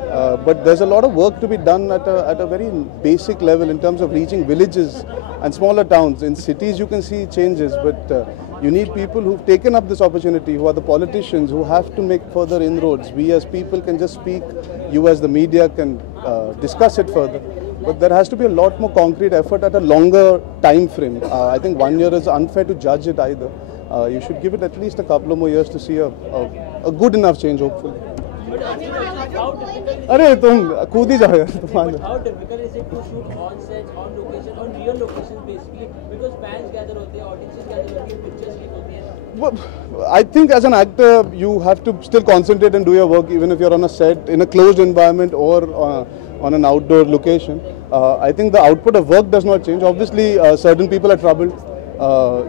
but there's a lot of work to be done at a very basic level in terms of reaching villages and smaller towns. In cities you can see changes, but you need people who've taken up this opportunity, who are the politicians, who have to make further inroads. We as people can just speak, you as the media can discuss it further. But there has to be a lot more concrete effort at a longer time frame. I think 1 year is unfair to judge it either. You should give it at least a couple of more years to see a good enough change, hopefully. अरे तुम कूद ही जाओ यार तुम. How difficult is it to shoot on sets, on location, on real locations basically, because fans gather होते हैं, audiences gather होती हैं, pictures click होती हैं. Well, I think as an actor you have to still concentrate and do your work even if you're on a set in a closed environment or on an outdoor location. I think the output of work does not change. Obviously, certain people are troubled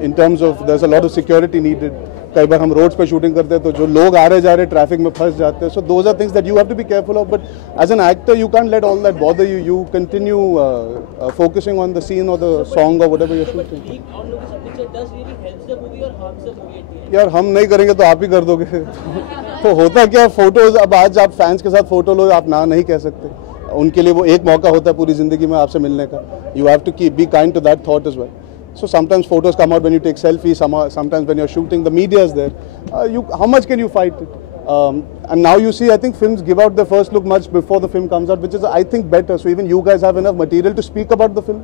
in terms of there's a lot of security needed. कई बार हम रोड्स पे शूटिंग करते हैं तो जो लोग आ रहे जा रहे ट्रैफिक में फंस जाते हैं. So those are things that you have to be careful of. But as an actor, you can't let all that bother you. You continue focusing on the scene or the song or whatever you're shooting. यार हम नहीं करेंगे तो आप ही कर दोगे. तो होता क्या, फोटोज अब आज आप फैंस के साथ फोटो लो, आप ना नहीं कह सकते. उनके लिए वो एक मौका होता है पूरी जिंदगी में आपसे मिलने का. You have to be kind to that thought as well. So sometimes photos come out when you take selfies, sometimes when you're shooting, the media is there. How much can you fight it? And now you see, I think films give out their first look much before the film comes out, which is, I think, better. So even you guys have enough material to speak about the film.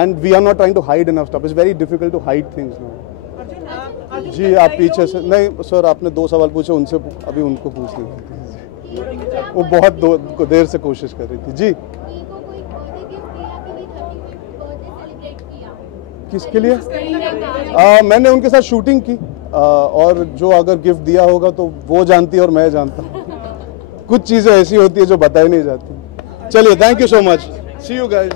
And we are not trying to hide enough stuff. It's very difficult to hide things now. जी आप पीछे से नहीं सर, आपने 2 सवाल पूछे, उनसे अभी उनको पूछ लीजिए. वो बहुत देर से कोशिश कर रही थी. जी किसके लिए? मैंने उनके साथ शूटिंग की और जो अगर गिफ्ट दिया होगा तो वो जानती है और मैं जानता हूँ. कुछ चीज़ें ऐसी होती है जो बताई नहीं जाती. चलिए, thank you so much. See you guys.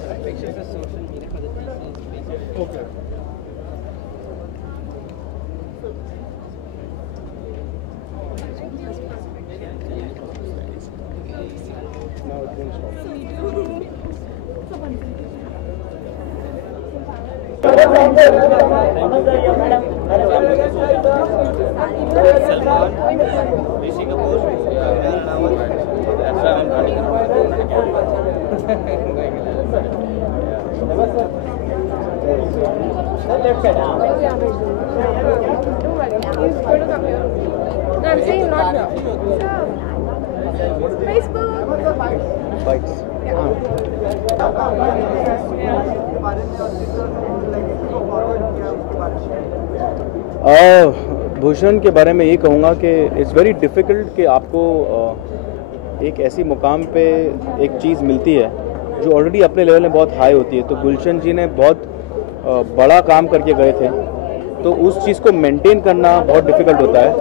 Rishi Kapoor, Bhushan के बारे में ये कहूँगा कि इट्स वेरी डिफ़िकल्ट कि आपको एक ऐसी मुकाम पे एक चीज़ मिलती है जो ऑलरेडी अपने लेवल में बहुत हाई होती है. तो गुलशन जी ने बहुत बड़ा काम करके गए थे, तो उस चीज़ को मेंटेन करना बहुत डिफ़िकल्ट होता है.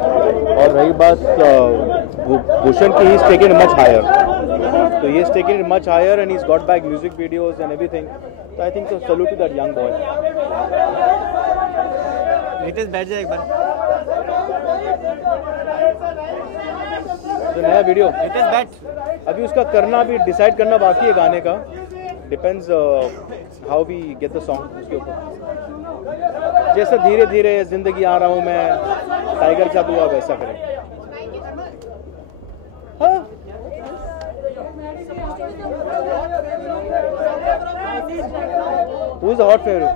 और रही बात भूषण की, he is taken much higher. तो he is taken much higher and he is got back music videos and everything. तो I think so salute to that young boy. Ritesh बैठ जाए एक बार. तो नया वीडियो रितेश बैठ. अभी उसका करना, अभी डिसाइड करना बाकी है गाने का. Depends how we get the song. उसके ऊपर जैसा धीरे धीरे जिंदगी आ रहा हूँ मैं, टाइगर क्या हुआ वैसा करें. हाँ Who's the hot favorite?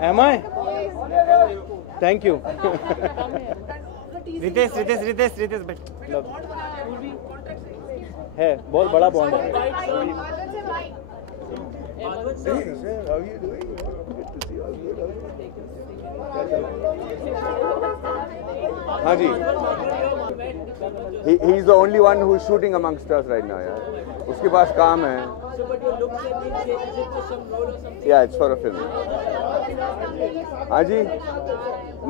Am I? Thank you. Ritesh बैठ. है बहुत बड़ा बॉन्ड है. हाँ जी. He is the only one who is shooting amongst us right now. यार उसके पास काम है. Yeah, it's for a film. हाँ जी.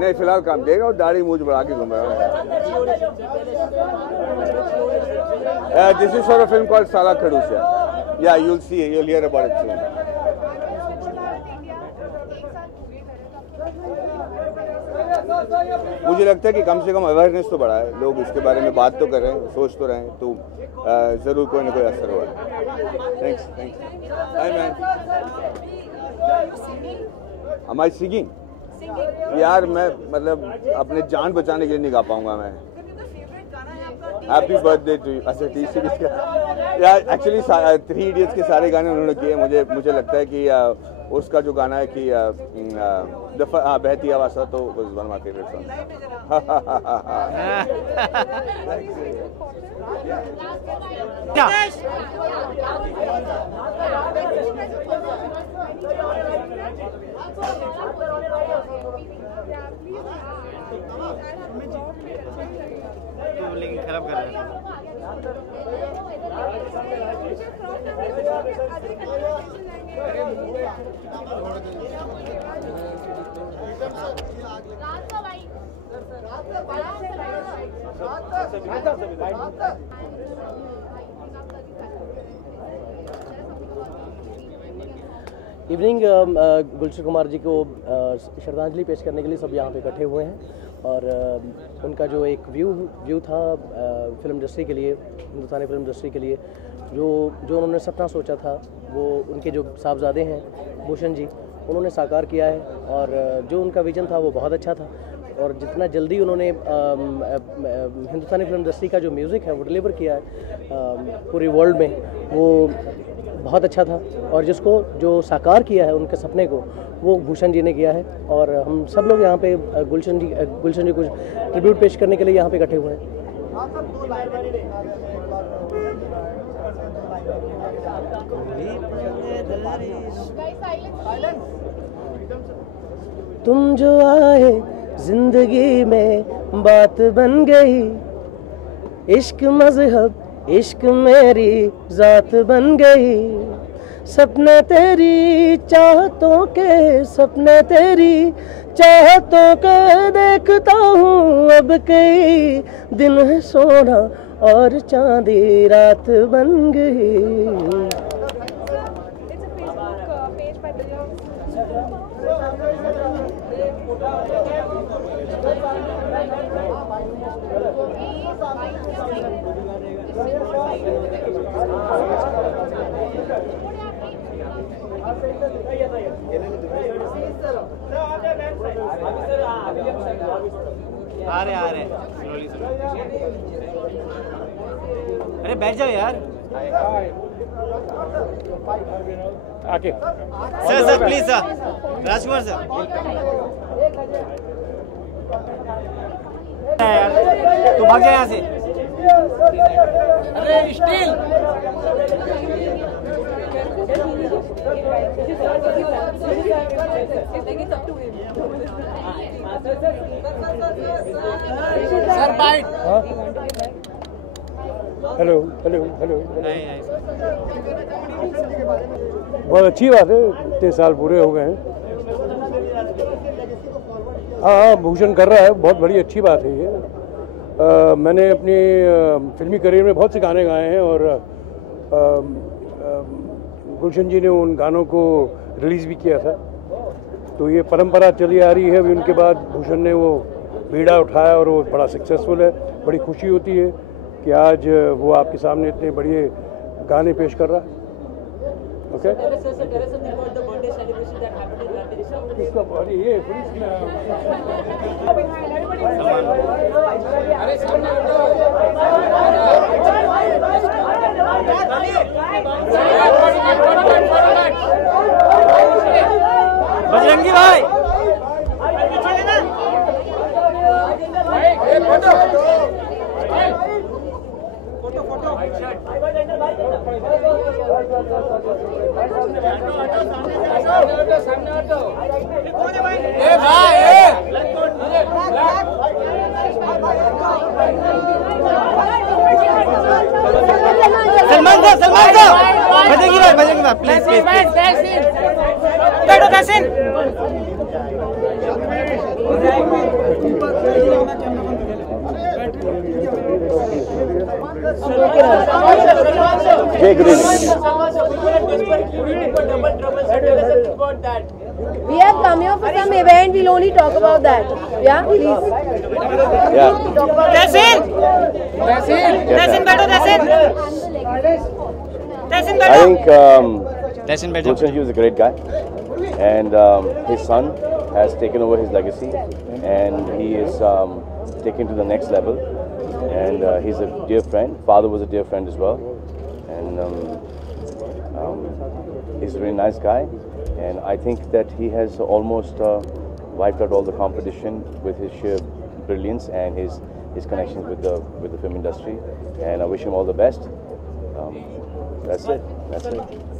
नहीं फिलहाल काम देगा और दाढ़ी मूंछ बढ़ा के घूम रहा है. This is for a film called Sala Khadusya. Yeah, you'll hear about it soon. मुझे लगता है कि कम से कम अवेयरनेस तो बढ़ा है, लोग इसके बारे में बात तो कर रहे हैं, सोच तो रहे हैं, तो ज़रूर कोई ना कोई असर हुआ। थैंक्स हाय मैन। हमारी सिंगिंग यार, मैं मतलब अपने जान बचाने के लिए नहीं गा पाऊंगा मैं। Happy birthday to you. अच्छा टी सीरीज का यार, एक्चुअली 3 इडियट्स के सारे गाने उन्होंने किए। मुझे लगता है कि उसका जो गाना है कि दफा बहती आवाज़ था, तो was one of my favourite song. लेकिन खराब कर रहे हैं। इवनिंग गुलशन कुमार जी को श्रद्धांजलि पेश करने के लिए सब यहाँ पे इकट्ठे हुए हैं और उनका जो एक व्यू था फिल्म इंडस्ट्री के लिए, हिंदुस्तानी फिल्म इंडस्ट्री के लिए, जो उन्होंने सपना सोचा था, वो उनके जो साहबजादे हैं भूषण जी, उन्होंने साकार किया है। और जो उनका विजन था वो बहुत अच्छा था और जितना जल्दी उन्होंने हिंदुस्तानी फिल्म इंडस्ट्री का जो म्यूज़िक है वो डिलीवर किया है पूरी वर्ल्ड में, वो बहुत अच्छा था। और जिसको जो साकार किया है उनके सपने को, वो भूषण जी ने किया है। और हम सब लोग यहाँ पे गुलशन जी को ट्रिब्यूट पेश करने के लिए यहाँ पे इकट्ठे हुए हैं। तुम जो आए जिंदगी में बात बन गई, इश्क मजहब इश्क मेरी जात बन गई, सपने तेरी चाहतों के, सपने तेरी चाहतों के देखता हूँ अब कई दिन है सोना और चांदी रात बन गई। आ रहे स्लोली। अरे बैठ जाओ यार। आके sir please sir, Rajkumar sir. तू भाग जा यहाँ से। अरे स्टील सर बाइट। हेलो बहुत अच्छी बात है, इतने साल पूरे हो गए हैं। हाँ, भूषण कर रहा है, बहुत बड़ी अच्छी बात है ये। मैंने अपनी फिल्मी करियर में बहुत से गाने गाए हैं और गुलशन जी ने उन गानों को रिलीज़ भी किया था, तो ये परंपरा चली आ रही है। अभी उनके बाद भूषण ने वो बीड़ा उठाया और वो बड़ा सक्सेसफुल है। बड़ी खुशी होती है कि आज वो आपके सामने इतने बढ़िया गाने पेश कर रहा है। ओके ये बजरंगी भाई सलमान साहब बजरंगी भाई प्लीज बैठो casein. We have come here for some event, we'll only talk about that. Yeah, please. Yeah. I think Gulshan Ji is a great guy, and his son has taken over his legacy, and he is taken to the next level. And he's a dear friend. Father was a dear friend as well, and he's a very nice guy. And I think that he has almost wiped out all the competition with his sheer brilliance and his connections with the film industry. And I wish him all the best. That's it. That's it.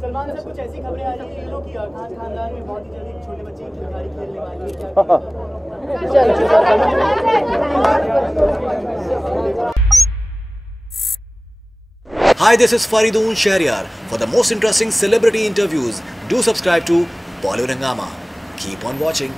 Salman साहब कुछ ऐसी खबरें आ रही हैं कि खान खानदान में बहुत ही जल्दी एक छोटे बच्चे की खिलाड़ी खेलने वाली है। Hi, this is Faridoon Shahryar. For the most interesting celebrity interviews, do subscribe to Bollywood Hungama. Keep on watching.